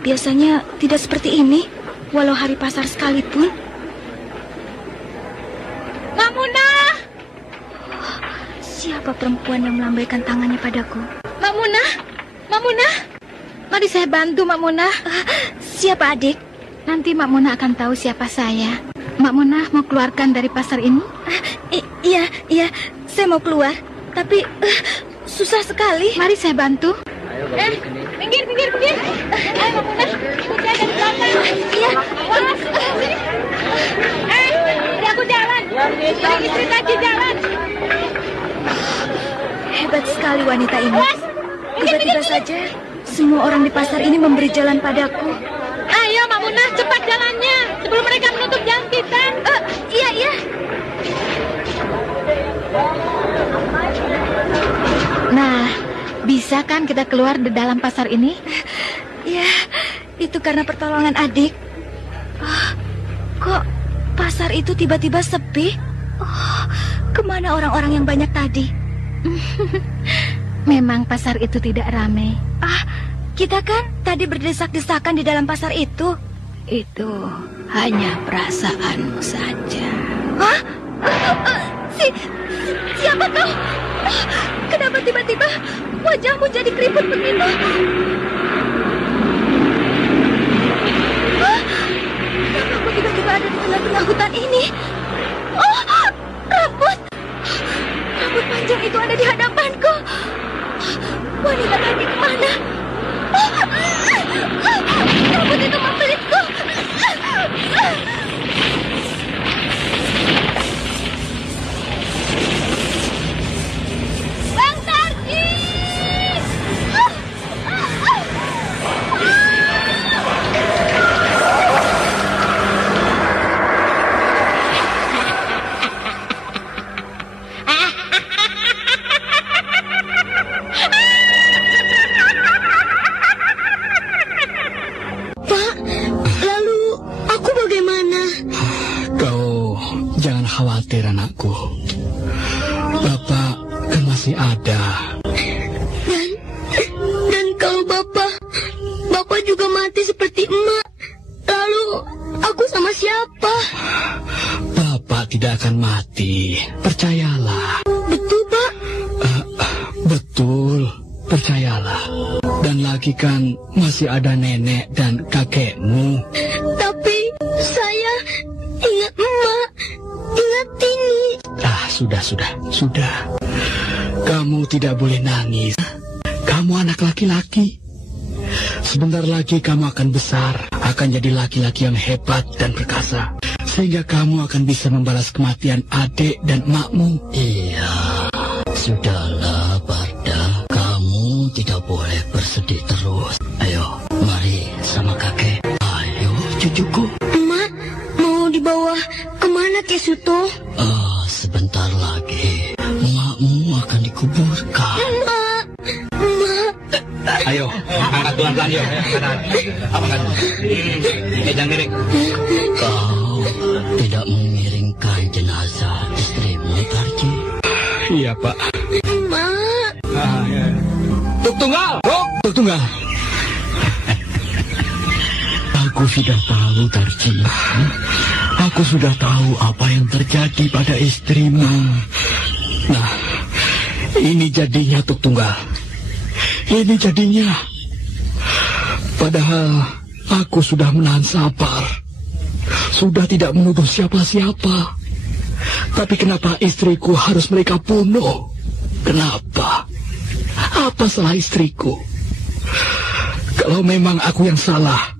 Biasanya tidak seperti ini, walau hari pasar sekalipun. Mak Munah! Siapa perempuan yang melambaikan tangannya padaku? Mak Munah! Mak Munah! Mari saya bantu, Mak Munah. Siapa adik? Nanti Mak Munah akan tahu siapa saya. Mak Munah mau keluarkan dari pasar ini? Iya, saya mau keluar. Tapi susah sekali. Mari saya bantu. Minggir. Ayo Mak Munah, ikut saya dari belakang. Iya. Beri aku jalan. Beri istri tadi jalan. Hebat sekali wanita ini. Tiba-tiba saja semua orang di pasar ini memberi jalan padaku. Ayo Mak Munah, cepat jalannya sebelum mereka menutup jalan kita. Iya. Nah, bisa kan kita keluar di dalam pasar ini? Ya, itu karena pertolongan adik. Kok pasar itu tiba-tiba sepi? Kemana orang-orang yang banyak tadi? Memang pasar itu tidak ramai. Kita kan tadi berdesak-desakan di dalam pasar itu. Itu hanya perasaanmu saja. Hah? Siapa kau? Kenapa tiba-tiba wajahmu jadi keriput begitu? Kenapa aku tiba-tiba ada di tengah-tengah hutan ini? Oh, rambut panjang itu ada di hadapanku. Wanita tadi kemana? Rambut itu membelitku. Bang Tarji! Khawatir anakku. Bapak kan masih ada. Dan kalau Bapak juga mati seperti emak, lalu aku sama siapa? Bapak tidak akan mati, percayalah. Betul, Pak? Betul, percayalah. Dan lagi kan masih ada nenek dan kakekmu. Tapi saya ingat emak. Ingat ini. Sudah. Kamu tidak boleh nangis. Kamu anak laki-laki. Sebentar lagi kamu akan besar, akan jadi laki-laki yang hebat dan perkasa. Sehingga kamu akan bisa membalas kematian adik dan emakmu. Iya, sudahlah Barda. Kamu tidak boleh bersedih terus. Ayo, mari sama kakek. Ayo, cucuku. Emak, mau dibawa kemana, Kek Suto? Sebentar lagi emakmu akan dikuburkan. Emak. Ayo, angkat pelan-pelan yuk. Angkat. Jangan miring. Kau tidak mengiringkan jenazah istrimu, Tarji? Iya, Pak. Emak. Tuk tunggal. Aku sudah tahu, Tarji. Aku sudah tahu apa yang terjadi pada istrimu. Nah, ini jadinya Tuk Tunggal. Ini jadinya. Padahal aku sudah menahan sabar. Sudah tidak menuduh siapa-siapa. Tapi kenapa istriku harus mereka bunuh? Kenapa? Apa salah istriku? Kalau memang aku yang salah,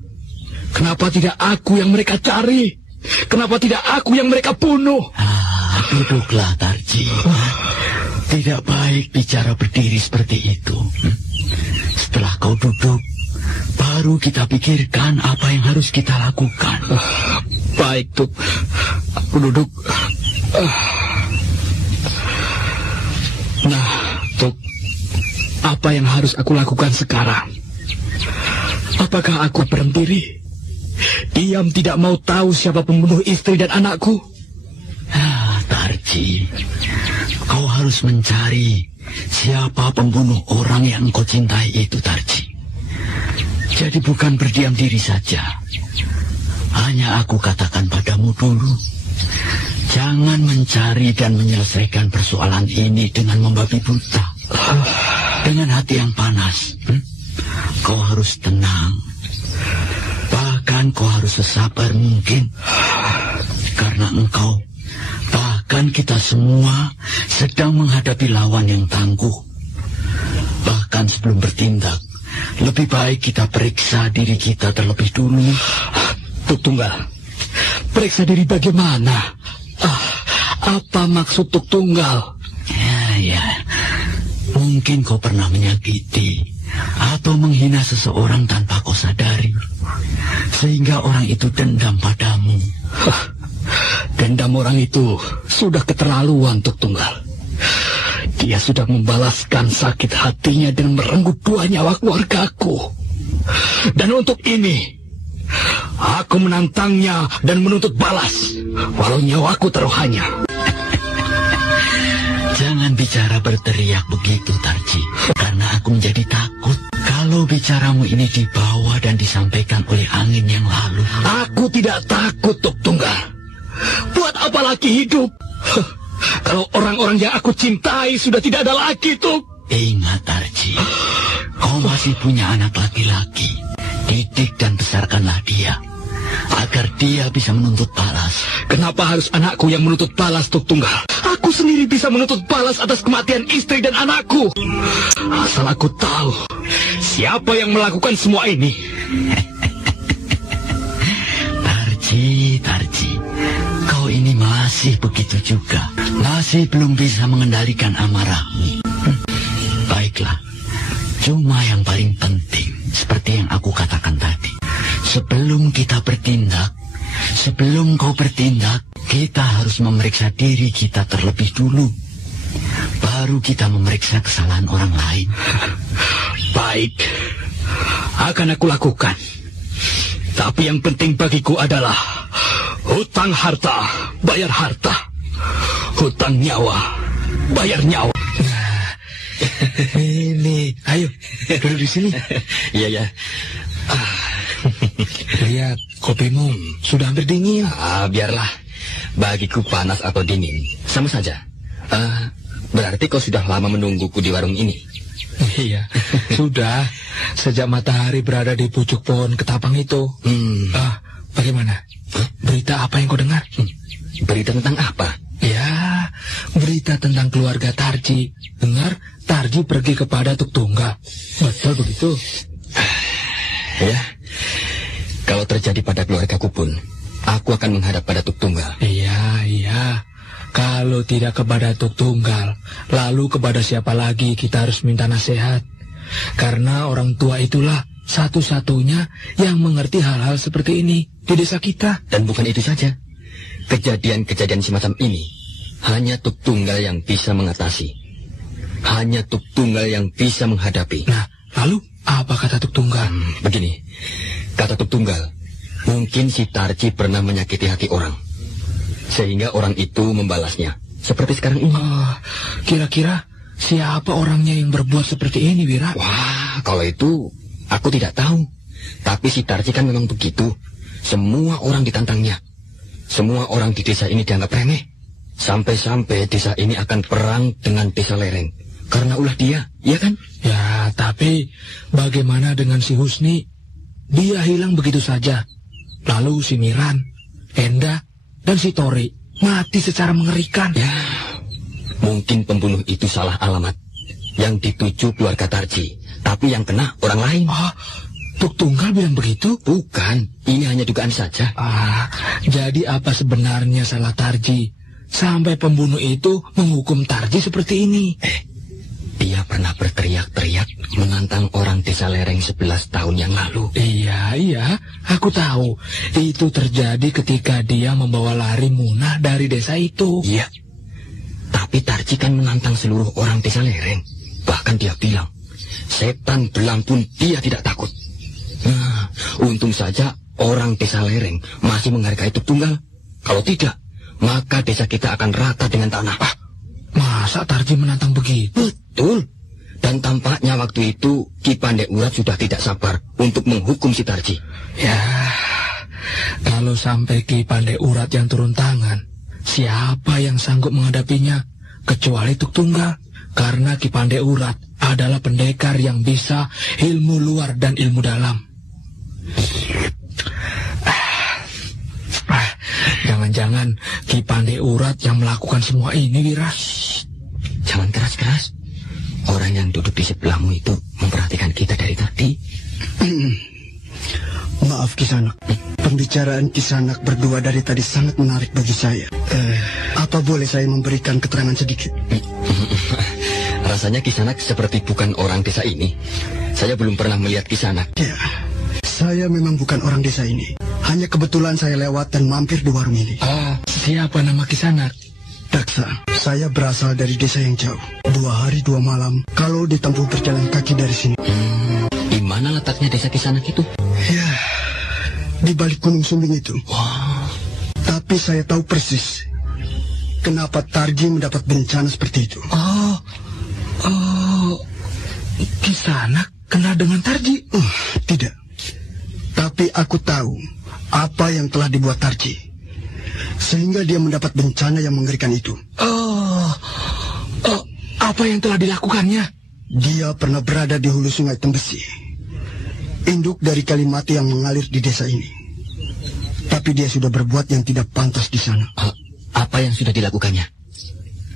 kenapa tidak aku yang mereka cari? Kenapa tidak aku yang mereka bunuh? Duduklah, Tarji. Tidak baik bicara berdiri seperti itu. Setelah kau duduk, baru kita pikirkan apa yang harus kita lakukan. Baik, Tuk. Aku duduk. Nah, Tuk. Apa yang harus aku lakukan sekarang? Apakah aku berhenti? Diam tidak mau tahu siapa pembunuh istri dan anakku? Tarji, kau harus mencari siapa pembunuh orang yang kau cintai itu, Tarji. Jadi bukan berdiam diri saja. Hanya aku katakan padamu dulu, jangan mencari dan menyelesaikan persoalan ini dengan membabi buta. Dengan hati yang panas. Kau harus tenang. Bahkan kau harus sesabar mungkin. Karena engkau, bahkan kita semua sedang menghadapi lawan yang tangguh. Bahkan sebelum bertindak, lebih baik kita periksa diri kita terlebih dulu. Tuk Tunggal, periksa diri bagaimana? Apa maksud Tuk Tunggal? Ya, mungkin kau pernah menyakiti atau menghina seseorang tanpa kau sadari, sehingga orang itu dendam padamu. Dendam orang itu sudah keterlaluan, Tuk Tunggal. Dia sudah membalaskan sakit hatinya dan merenggut 2 nyawa keluargaku. Dan untuk ini, aku menantangnya dan menuntut balas, walau nyawaku taruhannya. Jangan bicara berteriak begitu, Tarji. Karena aku menjadi takut kalau bicaramu ini dibawa dan disampaikan oleh angin yang lalu. Aku tidak takut, Tuk Tunggal. Buat apa lagi hidup? Kalau orang-orang yang aku cintai sudah tidak ada lagi, Tuk. Ingat, Tarji. Kau masih punya anak laki-laki. Didik dan besarkanlah dia, agar dia bisa menuntut balas. Kenapa harus anakku yang menuntut balas, Tuk Tunggal? Aku sendiri bisa menuntut balas atas kematian istri dan anakku. Asal aku tahu siapa yang melakukan semua ini. Tarji, kau ini masih begitu juga. Masih belum bisa mengendalikan amarahmu. Baiklah, cuma yang paling penting, seperti yang aku katakan tadi, sebelum kita bertindak, sebelum kau bertindak, kita harus memeriksa diri kita terlebih dulu. Baru kita memeriksa kesalahan orang lain. Baik, akan aku lakukan. Tapi yang penting bagiku adalah hutang harta, bayar harta. Hutang nyawa, bayar nyawa. Ini, ayo, duduk di sini. Iya, ya. Lihat, kopimu sudah hampir dingin. Biarlah. Bagiku panas atau dingin, sama saja. Berarti kau sudah lama menungguku di warung ini. Iya, sudah. Sejak matahari berada di pucuk pohon ketapang itu. Bagaimana? Berita apa yang kau dengar? Berita tentang apa? Ya, berita tentang keluarga Tarji. Dengar, Tarji pergi kepada Tuk Tunggal. Betul begitu? Ya, kalau terjadi pada keluargaku pun, aku akan menghadap pada Tuk Tunggal. Iya. Kalau tidak kepada Tuk Tunggal, lalu kepada siapa lagi kita harus minta nasihat? Karena orang tua itulah satu-satunya yang mengerti hal-hal seperti ini di desa kita. Dan bukan itu saja. Kejadian-kejadian semacam ini hanya Tuk Tunggal yang bisa mengatasi. Hanya Tuk Tunggal yang bisa menghadapi. Nah, lalu apa kata Tuk Tunggal? Begini, kata Tuk Tunggal, mungkin si Tarji pernah menyakiti hati orang, sehingga orang itu membalasnya, seperti sekarang ini. Kira-kira siapa orangnya yang berbuat seperti ini, Wira? Wah, kalau itu aku tidak tahu. Tapi si Tarji kan memang begitu. Semua orang ditantangnya. Semua orang di desa ini dianggap remeh. Sampai-sampai desa ini akan perang dengan desa lereng. Karena ulah dia, iya kan? Ya, tapi bagaimana dengan si Husni? Dia hilang begitu saja. Lalu si Miran, Enda, dan si Tori mati secara mengerikan. Ya, mungkin pembunuh itu salah alamat. Yang dituju keluarga Tarji, tapi yang kena orang lain. Tuk Tunggal bilang begitu? Bukan, ini hanya dugaan saja. Jadi apa sebenarnya salah Tarji sampai pembunuh itu menghukum Tarji seperti ini? Dia pernah berteriak-teriak menantang orang desa lereng 11 tahun yang lalu. Iya, aku tahu. Itu terjadi ketika dia membawa lari Munah dari desa itu. Iya, tapi Tarji kan menantang seluruh orang desa lereng. Bahkan dia bilang, setan belang pun dia tidak takut. Nah, untung saja orang desa lereng masih menghargai Tuk Tunggal. Kalau tidak, maka desa kita akan rata dengan tanah. Masa Tarji menantang begitu? Betul. Dan tampaknya waktu itu Ki Pandai Urat sudah tidak sabar untuk menghukum si Tarji. Ya, kalau sampai Ki Pandai Urat yang turun tangan, siapa yang sanggup menghadapinya? Kecuali Tuk Tunggal. Karena Ki Pandai Urat adalah pendekar yang bisa ilmu luar dan ilmu dalam. Jangan-jangan Ki Pandai Urat yang melakukan semua ini, Wira? Jangan keras-keras. Orang yang duduk di sebelahmu itu memperhatikan kita dari tadi. Maaf Kisanak, pembicaraan Kisanak berdua dari tadi sangat menarik bagi saya. Apa boleh saya memberikan keterangan sedikit? Rasanya Kisanak seperti bukan orang desa ini. Saya belum pernah melihat Kisanak. Ya, saya memang bukan orang desa ini. Hanya kebetulan saya lewat dan mampir di warung ini. Siapa nama Kisanak? Daksa, saya berasal dari desa yang jauh. 2 hari 2 malam kalau ditempuh berjalan kaki dari sini. Di mana letaknya desa Kisanak itu? Ya, di balik Gunung Sumbing itu. Wow. Tapi saya tahu persis kenapa Tarji mendapat bencana seperti itu. Kisanak kenal dengan Tarji? Tidak. Tapi aku tahu apa yang telah dibuat Tarji, sehingga dia mendapat bencana yang mengerikan itu. Apa yang telah dilakukannya? Dia pernah berada di hulu sungai Tembesi, induk dari Kalimati yang mengalir di desa ini. Tapi dia sudah berbuat yang tidak pantas di sana. Apa yang sudah dilakukannya?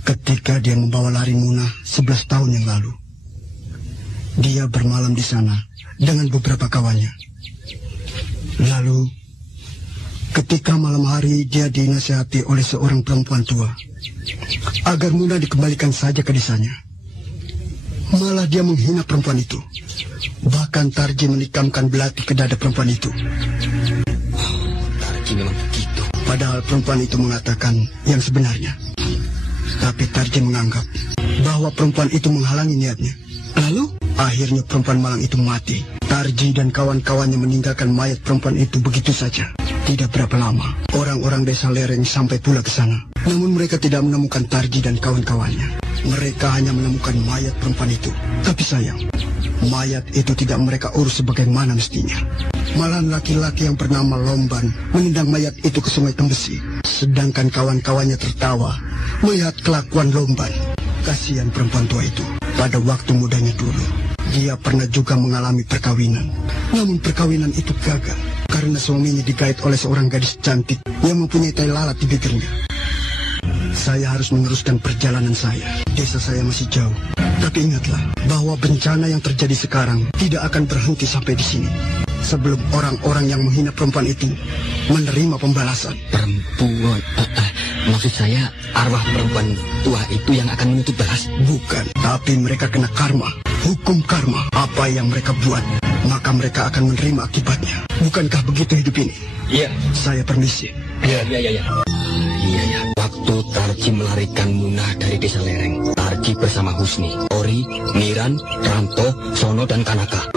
Ketika dia membawa lari Munah 11 tahun yang lalu, dia bermalam di sana dengan beberapa kawannya. Lalu, ketika malam hari dia dinasihati oleh seorang perempuan tua agar Munah dikembalikan saja ke desanya. Malah dia menghina perempuan itu. Bahkan Tarji menikamkan belati ke dada perempuan itu. Tarji memang begitu. Padahal perempuan itu mengatakan yang sebenarnya. Tapi Tarji menganggap bahwa perempuan itu menghalangi niatnya. Lalu? Akhirnya perempuan malang itu mati. Tarji dan kawan-kawannya meninggalkan mayat perempuan itu begitu saja. Tidak berapa lama, orang-orang desa lereng sampai pula ke sana. Namun mereka tidak menemukan Tarji dan kawan-kawannya. Mereka hanya menemukan mayat perempuan itu. Tapi sayang, mayat itu tidak mereka urus sebagaimana mestinya. Malah laki-laki yang bernama Lomban menendang mayat itu ke sungai Tembesi. Sedangkan kawan-kawannya tertawa melihat kelakuan Lomban. Kasihan perempuan tua itu. Pada waktu mudanya dulu, dia pernah juga mengalami perkawinan. Namun perkawinan itu gagal karena suaminya digait oleh seorang gadis cantik yang mempunyai tai lalat di bibirnya. Saya harus meneruskan perjalanan saya. Desa saya masih jauh. Tapi ingatlah bahwa bencana yang terjadi sekarang tidak akan berhenti sampai di sini. Sebelum orang-orang yang menghina perempuan itu menerima pembalasan. Perempuan? Maksud saya arwah perempuan tua itu yang akan menuntut balas? Bukan, tapi mereka kena karma. Hukum karma. Apa yang mereka buat, maka mereka akan menerima akibatnya. Bukankah begitu hidup ini? Iya. Saya permisi. Iya. Iya. Waktu Tarji melarikan Munah dari desa lereng, Tarji bersama Husni, Tori, Miran, Ranto, Sono, dan Kanaka.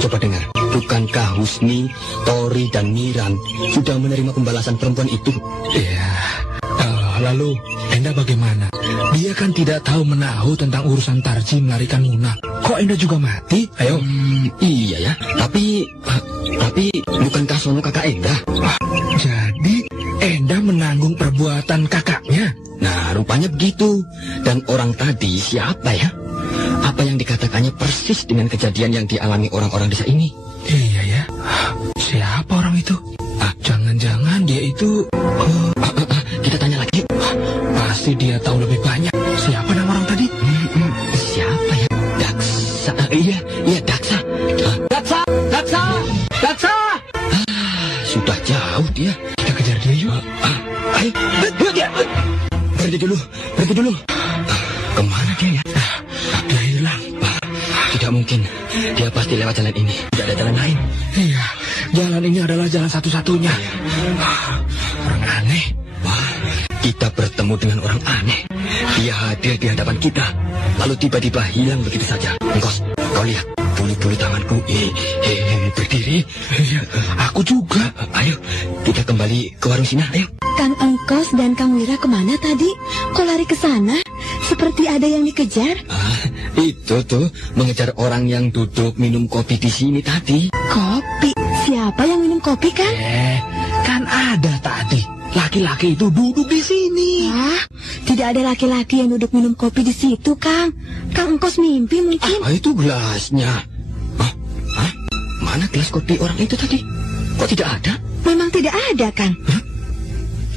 Coba dengar, bukankah Husni, Tori, dan Miran sudah menerima pembalasan perempuan itu? Iya. Lalu, Enda bagaimana? Dia kan tidak tahu menahu tentang urusan Tarji melarikan Munah. Kok Enda juga mati? Ayo. Iya ya, tapi bukankah Sono kakak Enda? Jadi, Enda menanggung perbuatan kakaknya? Nah, rupanya begitu. Dan orang tadi siapa ya? Apa yang dikatakannya persis dengan kejadian yang dialami orang-orang desa ini? Iya ya. Siapa orang itu? Jangan-jangan dia itu... Kita tanya lagi. Pasti dia tahu lebih banyak. Siapa nama orang tadi? Siapa ya? Daksa. Iya, Daksa. Daksa! Sudah jauh dia. Kita kejar dia yuk. Ayo, berhenti dulu. Kemana dia ya? Dia hilang. Tidak mungkin. Dia pasti lewat jalan ini. Tidak ada jalan lain. Iya, jalan ini adalah jalan satu-satunya. Orang aneh. Kita bertemu dengan orang aneh. Dia hadir di hadapan kita, lalu tiba-tiba hilang begitu saja. Engkos, kau lihat bulu-bulu tanganku berdiri. Iya, aku juga. Ayo, kita kembali ke warung Sina. Ayo. Kang Engkos dan Kang Wira kemana tadi? Kok lari ke sana? Seperti ada yang dikejar. Itu tuh mengejar orang yang duduk minum kopi di sini tadi. Kopi? Siapa yang minum kopi, Kang? Kan ada tadi. Laki-laki itu duduk di sini. Tidak ada laki-laki yang duduk minum kopi di situ, Kang. Kang Engkos mimpi mungkin. Itu gelasnya. Mana gelas kopi orang itu tadi? Kok tidak ada? Memang tidak ada, Kang.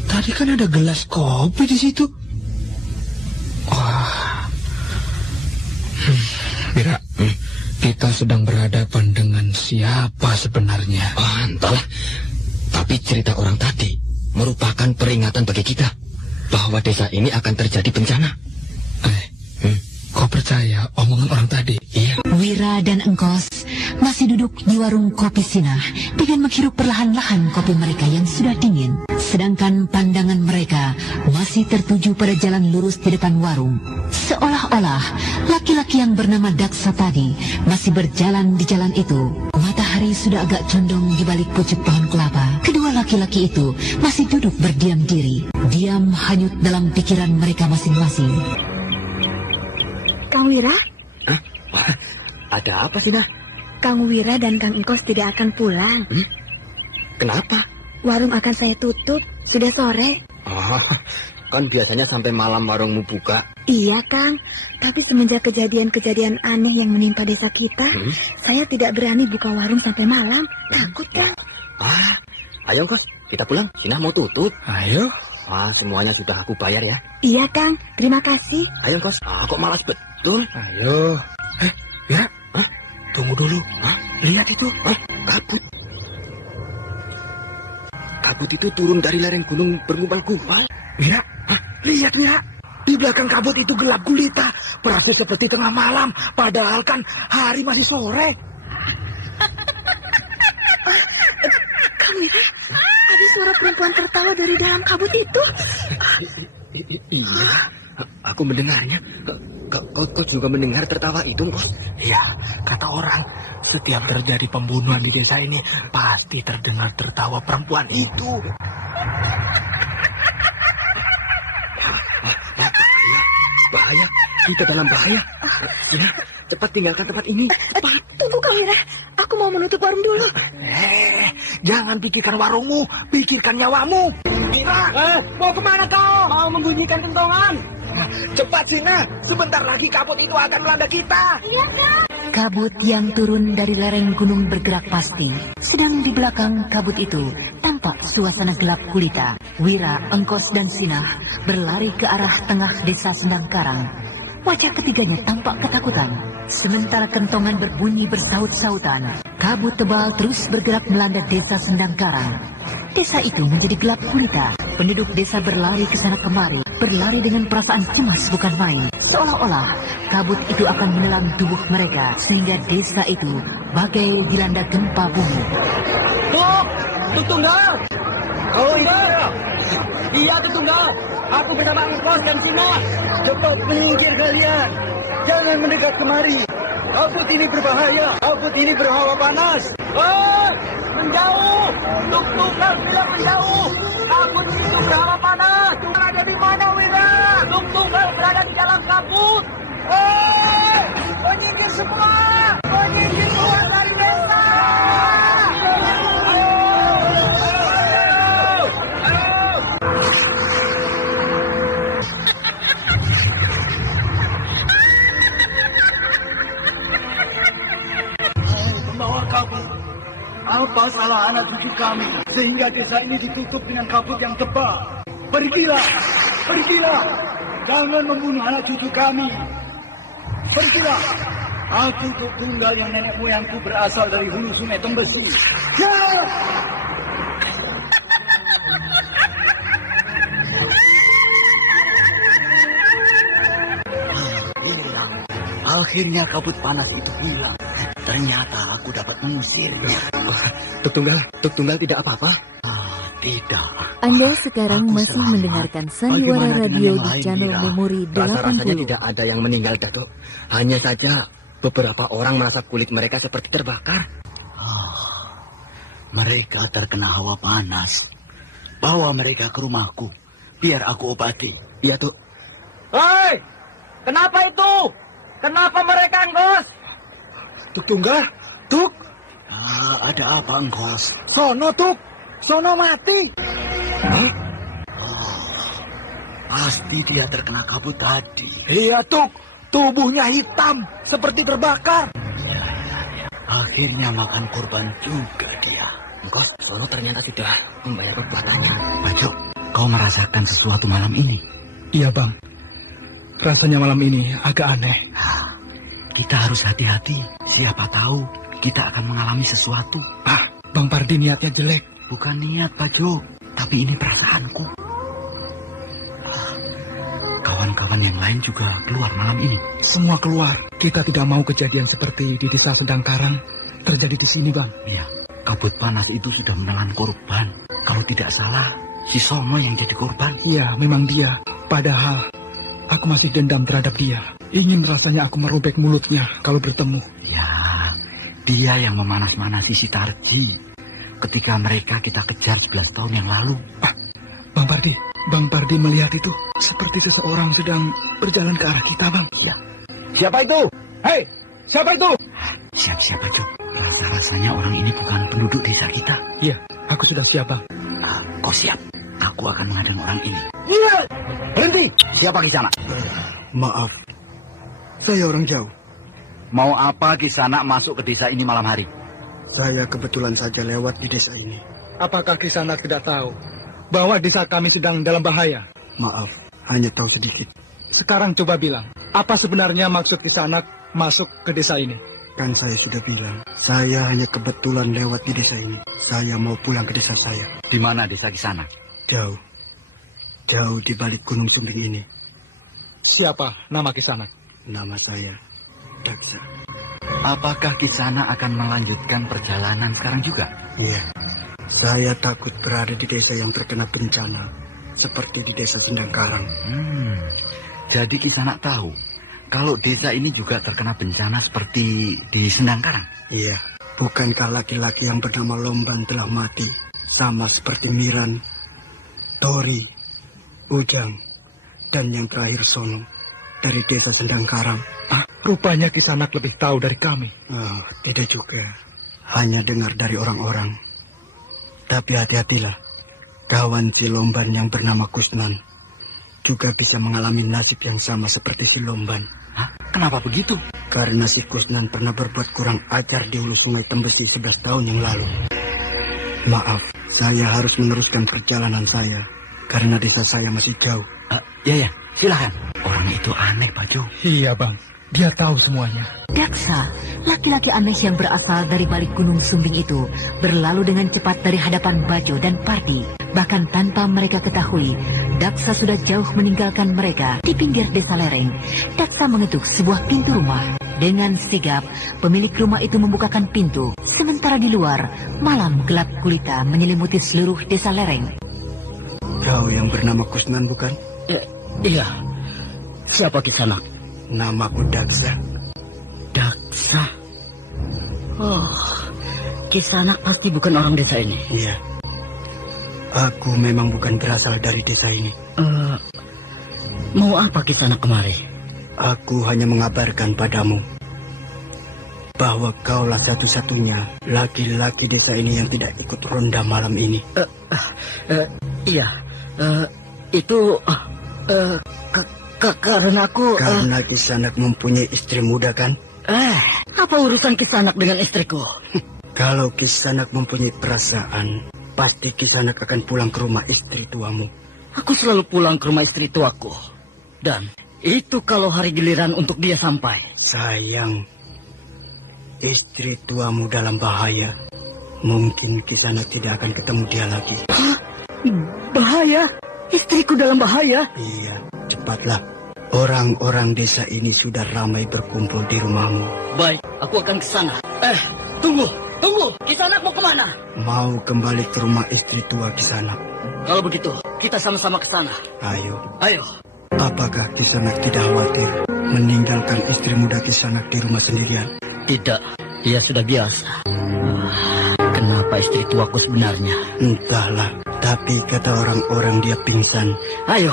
Tadi kan ada gelas kopi di situ. Wah. Bira, kita sedang berhadapan dengan siapa sebenarnya? Entahlah. Tapi cerita orang tadi merupakan peringatan bagi kita bahwa desa ini akan terjadi bencana. Kau percaya omongan orang tadi? Iya. Wira dan Engkos masih duduk di warung kopi Sinah dengan menghirup perlahan-lahan kopi mereka yang sudah dingin. Sedangkan pandangan mereka masih tertuju pada jalan lurus di depan warung. Seolah-olah laki-laki yang bernama Daksa tadi masih berjalan di jalan itu. Matahari sudah agak condong di balik pucuk pohon kelapa. Kedua laki-laki itu masih duduk berdiam diri. diam hanyut dalam pikiran mereka masing-masing. Kang Wira? Hah? Ada apa sih, Nah? Kang Wira dan Kang Engkos tidak akan pulang. Kenapa? Warung akan saya tutup, sudah sore. Oh, kan biasanya sampai malam warungmu buka. Iya, Kang. Tapi semenjak kejadian-kejadian aneh yang menimpa desa kita, saya tidak berani buka warung sampai malam. Takut, Kang. Ayo, Kos. Kita pulang. Sinah mau tutup. Ayo. Semuanya sudah aku bayar ya. Iya, Kang. Terima kasih. Ayo, Kos. Kok malas betul? Ayo. Ya. Tunggu dulu. Lihat itu. Kabut. Kabut itu turun dari lereng gunung bergumpal-gumpal. Wira. Lihat, Wira. Di belakang kabut itu gelap gulita. Persis seperti tengah malam. Padahal kan hari masih sore. Kang Wira, ada suara perempuan tertawa dari dalam kabut itu. Iya, aku mendengarnya. Kau juga mendengar tertawa itu, Kos? Iya, kata orang, setiap terjadi pembunuhan di desa ini, pasti terdengar tertawa perempuan itu. Bahaya, kita dalam bahaya. Ya, cepat tinggalkan tempat ini. Cepat. Tunggu, Kang Wira. Aku mau menutup warung dulu. Jangan pikirkan warungmu, pikirkan nyawamu. Wira, mau kemana kau? Mau membunyikan kentongan. Cepat, Sina. Sebentar lagi kabut itu akan melanda kita. Iya, Kang. Kabut yang turun dari lereng gunung bergerak pasti. Sedang di belakang kabut itu tampak suasana gelap gulita. Wira, Engkos, dan Sinah berlari ke arah tengah desa Sendang Karang. Wajah ketiganya tampak ketakutan. Sementara kentongan berbunyi bersaut-sautan, kabut tebal terus bergerak melanda desa Sendang Karang. Desa itu menjadi gelap gulita. Penduduk desa berlari ke sana kemari, berlari dengan perasaan cemas bukan main. Seolah-olah kabut itu akan menelan tubuh mereka, sehingga desa itu bagai dilanda gempa bumi. Tuk Tunggal! Oh iya! Iya Tuk Tunggal! Aku bersama Engkos dan Sina. Cepat menyingkir kalian. Jangan mendekat kemari. Kabut ini berbahaya. Kabut ini berhawa panas. Menjauh! Tuk Tunggal bilang menjauh. Kabut itu berhawa panas. Berada di mana, Wira? Tuk Tunggal berada di dalam kabut. Menyingkir semua! Menyingkir keluar dari desa! Pembawa kabut. Apa salah anak cucu kami sehingga desa ini ditutup dengan kabut yang tebal? Pergilah, pergilah. Jangan membunuh anak cucu kami. Pergilah. Aku Tuk Tunggal yang nenek moyangku berasal dari hulu sungai Tembesi. Ya! Akhirnya kabut panas itu hilang. Ternyata aku dapat mengusirnya. Tuk Tunggal tidak apa-apa? Tidak. Anda sekarang masih mendengarkan Sandiwara Radio di channel Memori 80. Rasa-rasanya tidak ada yang meninggal, Datuk. Hanya saja beberapa orang merasa kulit mereka seperti terbakar. Mereka terkena hawa panas. Bawa mereka ke rumahku, biar aku obati. Iya, Tuk. Hei! Kenapa itu? Kenapa mereka, Engkos? Tuk Tunggal, Tuk. Ada apa, Engkos? Sono, Tuk. Sono mati. Pasti dia terkena kabut tadi. Iya, Tuk. Tubuhnya hitam, seperti terbakar. Akhirnya makan korban juga dia. Engkos, Sono ternyata sudah membayar perbuatannya. Bajo, kau merasakan sesuatu malam ini? Iya, Bang. Rasanya malam ini agak aneh. Kita harus hati-hati. Siapa tahu kita akan mengalami sesuatu. Bang Pardi niatnya jelek. Bukan niat, Bajo. Tapi ini perasaanku. Kawan-kawan yang lain juga keluar malam ini. Semua keluar. Kita tidak mau kejadian seperti di desa Sendang Karang terjadi di sini, Bang. Iya, kabut panas itu sudah menelan korban. Kalau tidak salah, si Sono yang jadi korban. Iya, memang dia. Padahal aku masih dendam terhadap dia. Ingin rasanya aku merobek mulutnya kalau bertemu. Ya, dia yang memanas-manasi si Tarji ketika mereka kita kejar 11 tahun yang lalu. Bang Pardi, Bang Pardi melihat itu seperti seseorang sedang berjalan ke arah kita, Bang. Iya. Siapa itu? Hei, siapa itu? Siapa itu? Rasa-rasanya orang ini bukan penduduk desa kita. Iya, aku sudah siap, Bang. Kau siap? Aku akan menghadang orang ini. Iya. Berhenti. Siapa Kisanak? Maaf, saya orang jauh. Mau apa Kisanak masuk ke desa ini malam hari? Saya kebetulan saja lewat di desa ini. Apakah Kisanak tidak tahu bahwa desa kami sedang dalam bahaya? Maaf, hanya tahu sedikit. Sekarang coba bilang, apa sebenarnya maksud Kisanak masuk ke desa ini? Kan saya sudah bilang, saya hanya kebetulan lewat di desa ini. Saya mau pulang ke desa saya. Di mana desa Kisanak? Jauh. Jauh di balik Gunung Sumbing ini. Siapa nama Kisanak? Nama saya Daksa. Apakah Kisanak akan melanjutkan perjalanan sekarang juga? Iya. Saya takut berada di desa yang terkena bencana, seperti di desa Sendangkarang. Jadi Kisanak tahu kalau desa ini juga terkena bencana seperti di Sendangkarang? Iya. Bukankah laki-laki yang bernama Lomban telah mati, sama seperti Miran, Tori, Ujang, dan yang terakhir Sono dari desa Sendangkarang? Rupanya Kisanak lebih tahu dari kami. Oh, tidak juga. Hanya dengar dari orang-orang. Tapi hati-hatilah, kawan si Lomban yang bernama Kusnan juga bisa mengalami nasib yang sama seperti si Lomban. Hah? Kenapa begitu? Karena si Kusnan pernah berbuat kurang ajar di hulu sungai Tembesi 11 tahun yang lalu. Maaf, saya harus meneruskan perjalanan saya karena desa saya masih jauh. Ya, silakan. Orang itu aneh, Pak Jo. Iya, Bang. Dia tahu semuanya. Daksa, laki-laki aneh yang berasal dari balik Gunung Sumbing itu, berlalu dengan cepat dari hadapan Bajo dan Pardi. Bahkan tanpa mereka ketahui, Daksa sudah jauh meninggalkan mereka di pinggir desa lereng. Daksa mengetuk sebuah pintu rumah. Dengan sigap, pemilik rumah itu membukakan pintu. Sementara di luar, malam gelap gulita menyelimuti seluruh desa lereng. Kau yang bernama Kusnan, bukan? Iya. Siapa Kisanak? Namaku Daksa. Daksa? Oh, Kisanak pasti bukan orang desa ini. Iya. Aku memang bukan berasal dari desa ini. Mau apa Kisanak kemari? Aku hanya mengabarkan padamu bahwa kaulah satu-satunya laki-laki desa ini yang tidak ikut ronda malam ini. Iya. Itu karena aku... Karena Kisanak mempunyai istri muda, kan? Apa urusan Kisanak dengan istriku? Kalau Kisanak mempunyai perasaan, pasti Kisanak akan pulang ke rumah istri tuamu. Aku selalu pulang ke rumah istri tuaku. Dan itu kalau hari giliran untuk dia sampai. Sayang, istri tuamu dalam bahaya. Mungkin Kisanak tidak akan ketemu dia lagi. Hah? Bahaya? Istriku dalam bahaya? Iya, cepatlah. Orang-orang desa ini sudah ramai berkumpul di rumahmu. Baik, aku akan ke sana. Tunggu. Kisanak mau kemana? Mau kembali ke rumah istri tua Kisanak. Kalau begitu, kita sama-sama ke sana. Ayo. Apakah Kisanak tidak khawatir meninggalkan istri muda Kisanak di rumah sendirian? Tidak, dia sudah biasa. Kenapa istri tuaku sebenarnya? Entahlah, tapi kata orang-orang dia pingsan. Ayo,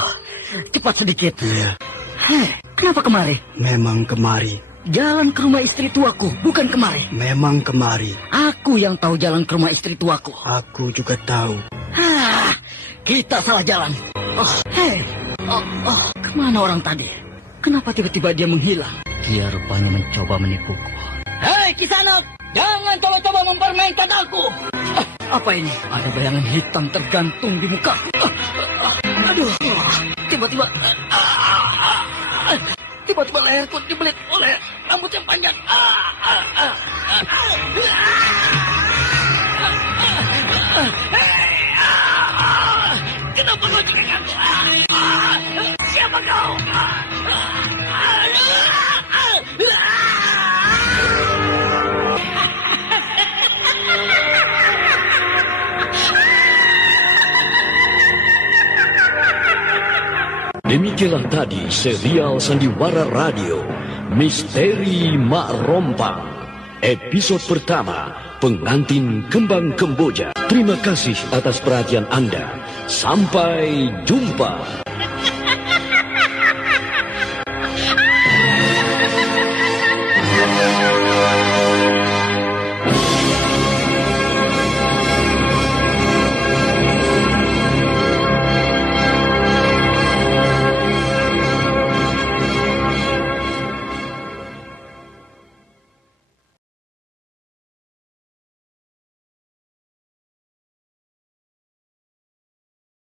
cepat sedikit. Iya. Kenapa kemari? Memang kemari. Jalan ke rumah istri tuaku, bukan kemari. Memang kemari. Aku yang tahu jalan ke rumah istri tuaku. Aku juga tahu. Kita salah jalan. Kemana orang tadi? Kenapa tiba-tiba dia menghilang? Dia rupanya mencoba menipuku. Hei, Kisanak! Jangan coba-coba mempermainkan aku! Apa ini? Ada bayangan hitam tergantung di muka. Aduh, tiba-tiba leherku dibelit oleh rambut yang panjang. Kenapa kau cekik aku? Siapa kau? Demikianlah tadi serial Sandiwara Radio Misteri Mak Rompang, episode pertama, Pengantin Kembang Kemboja. Terima kasih atas perhatian Anda. Sampai jumpa.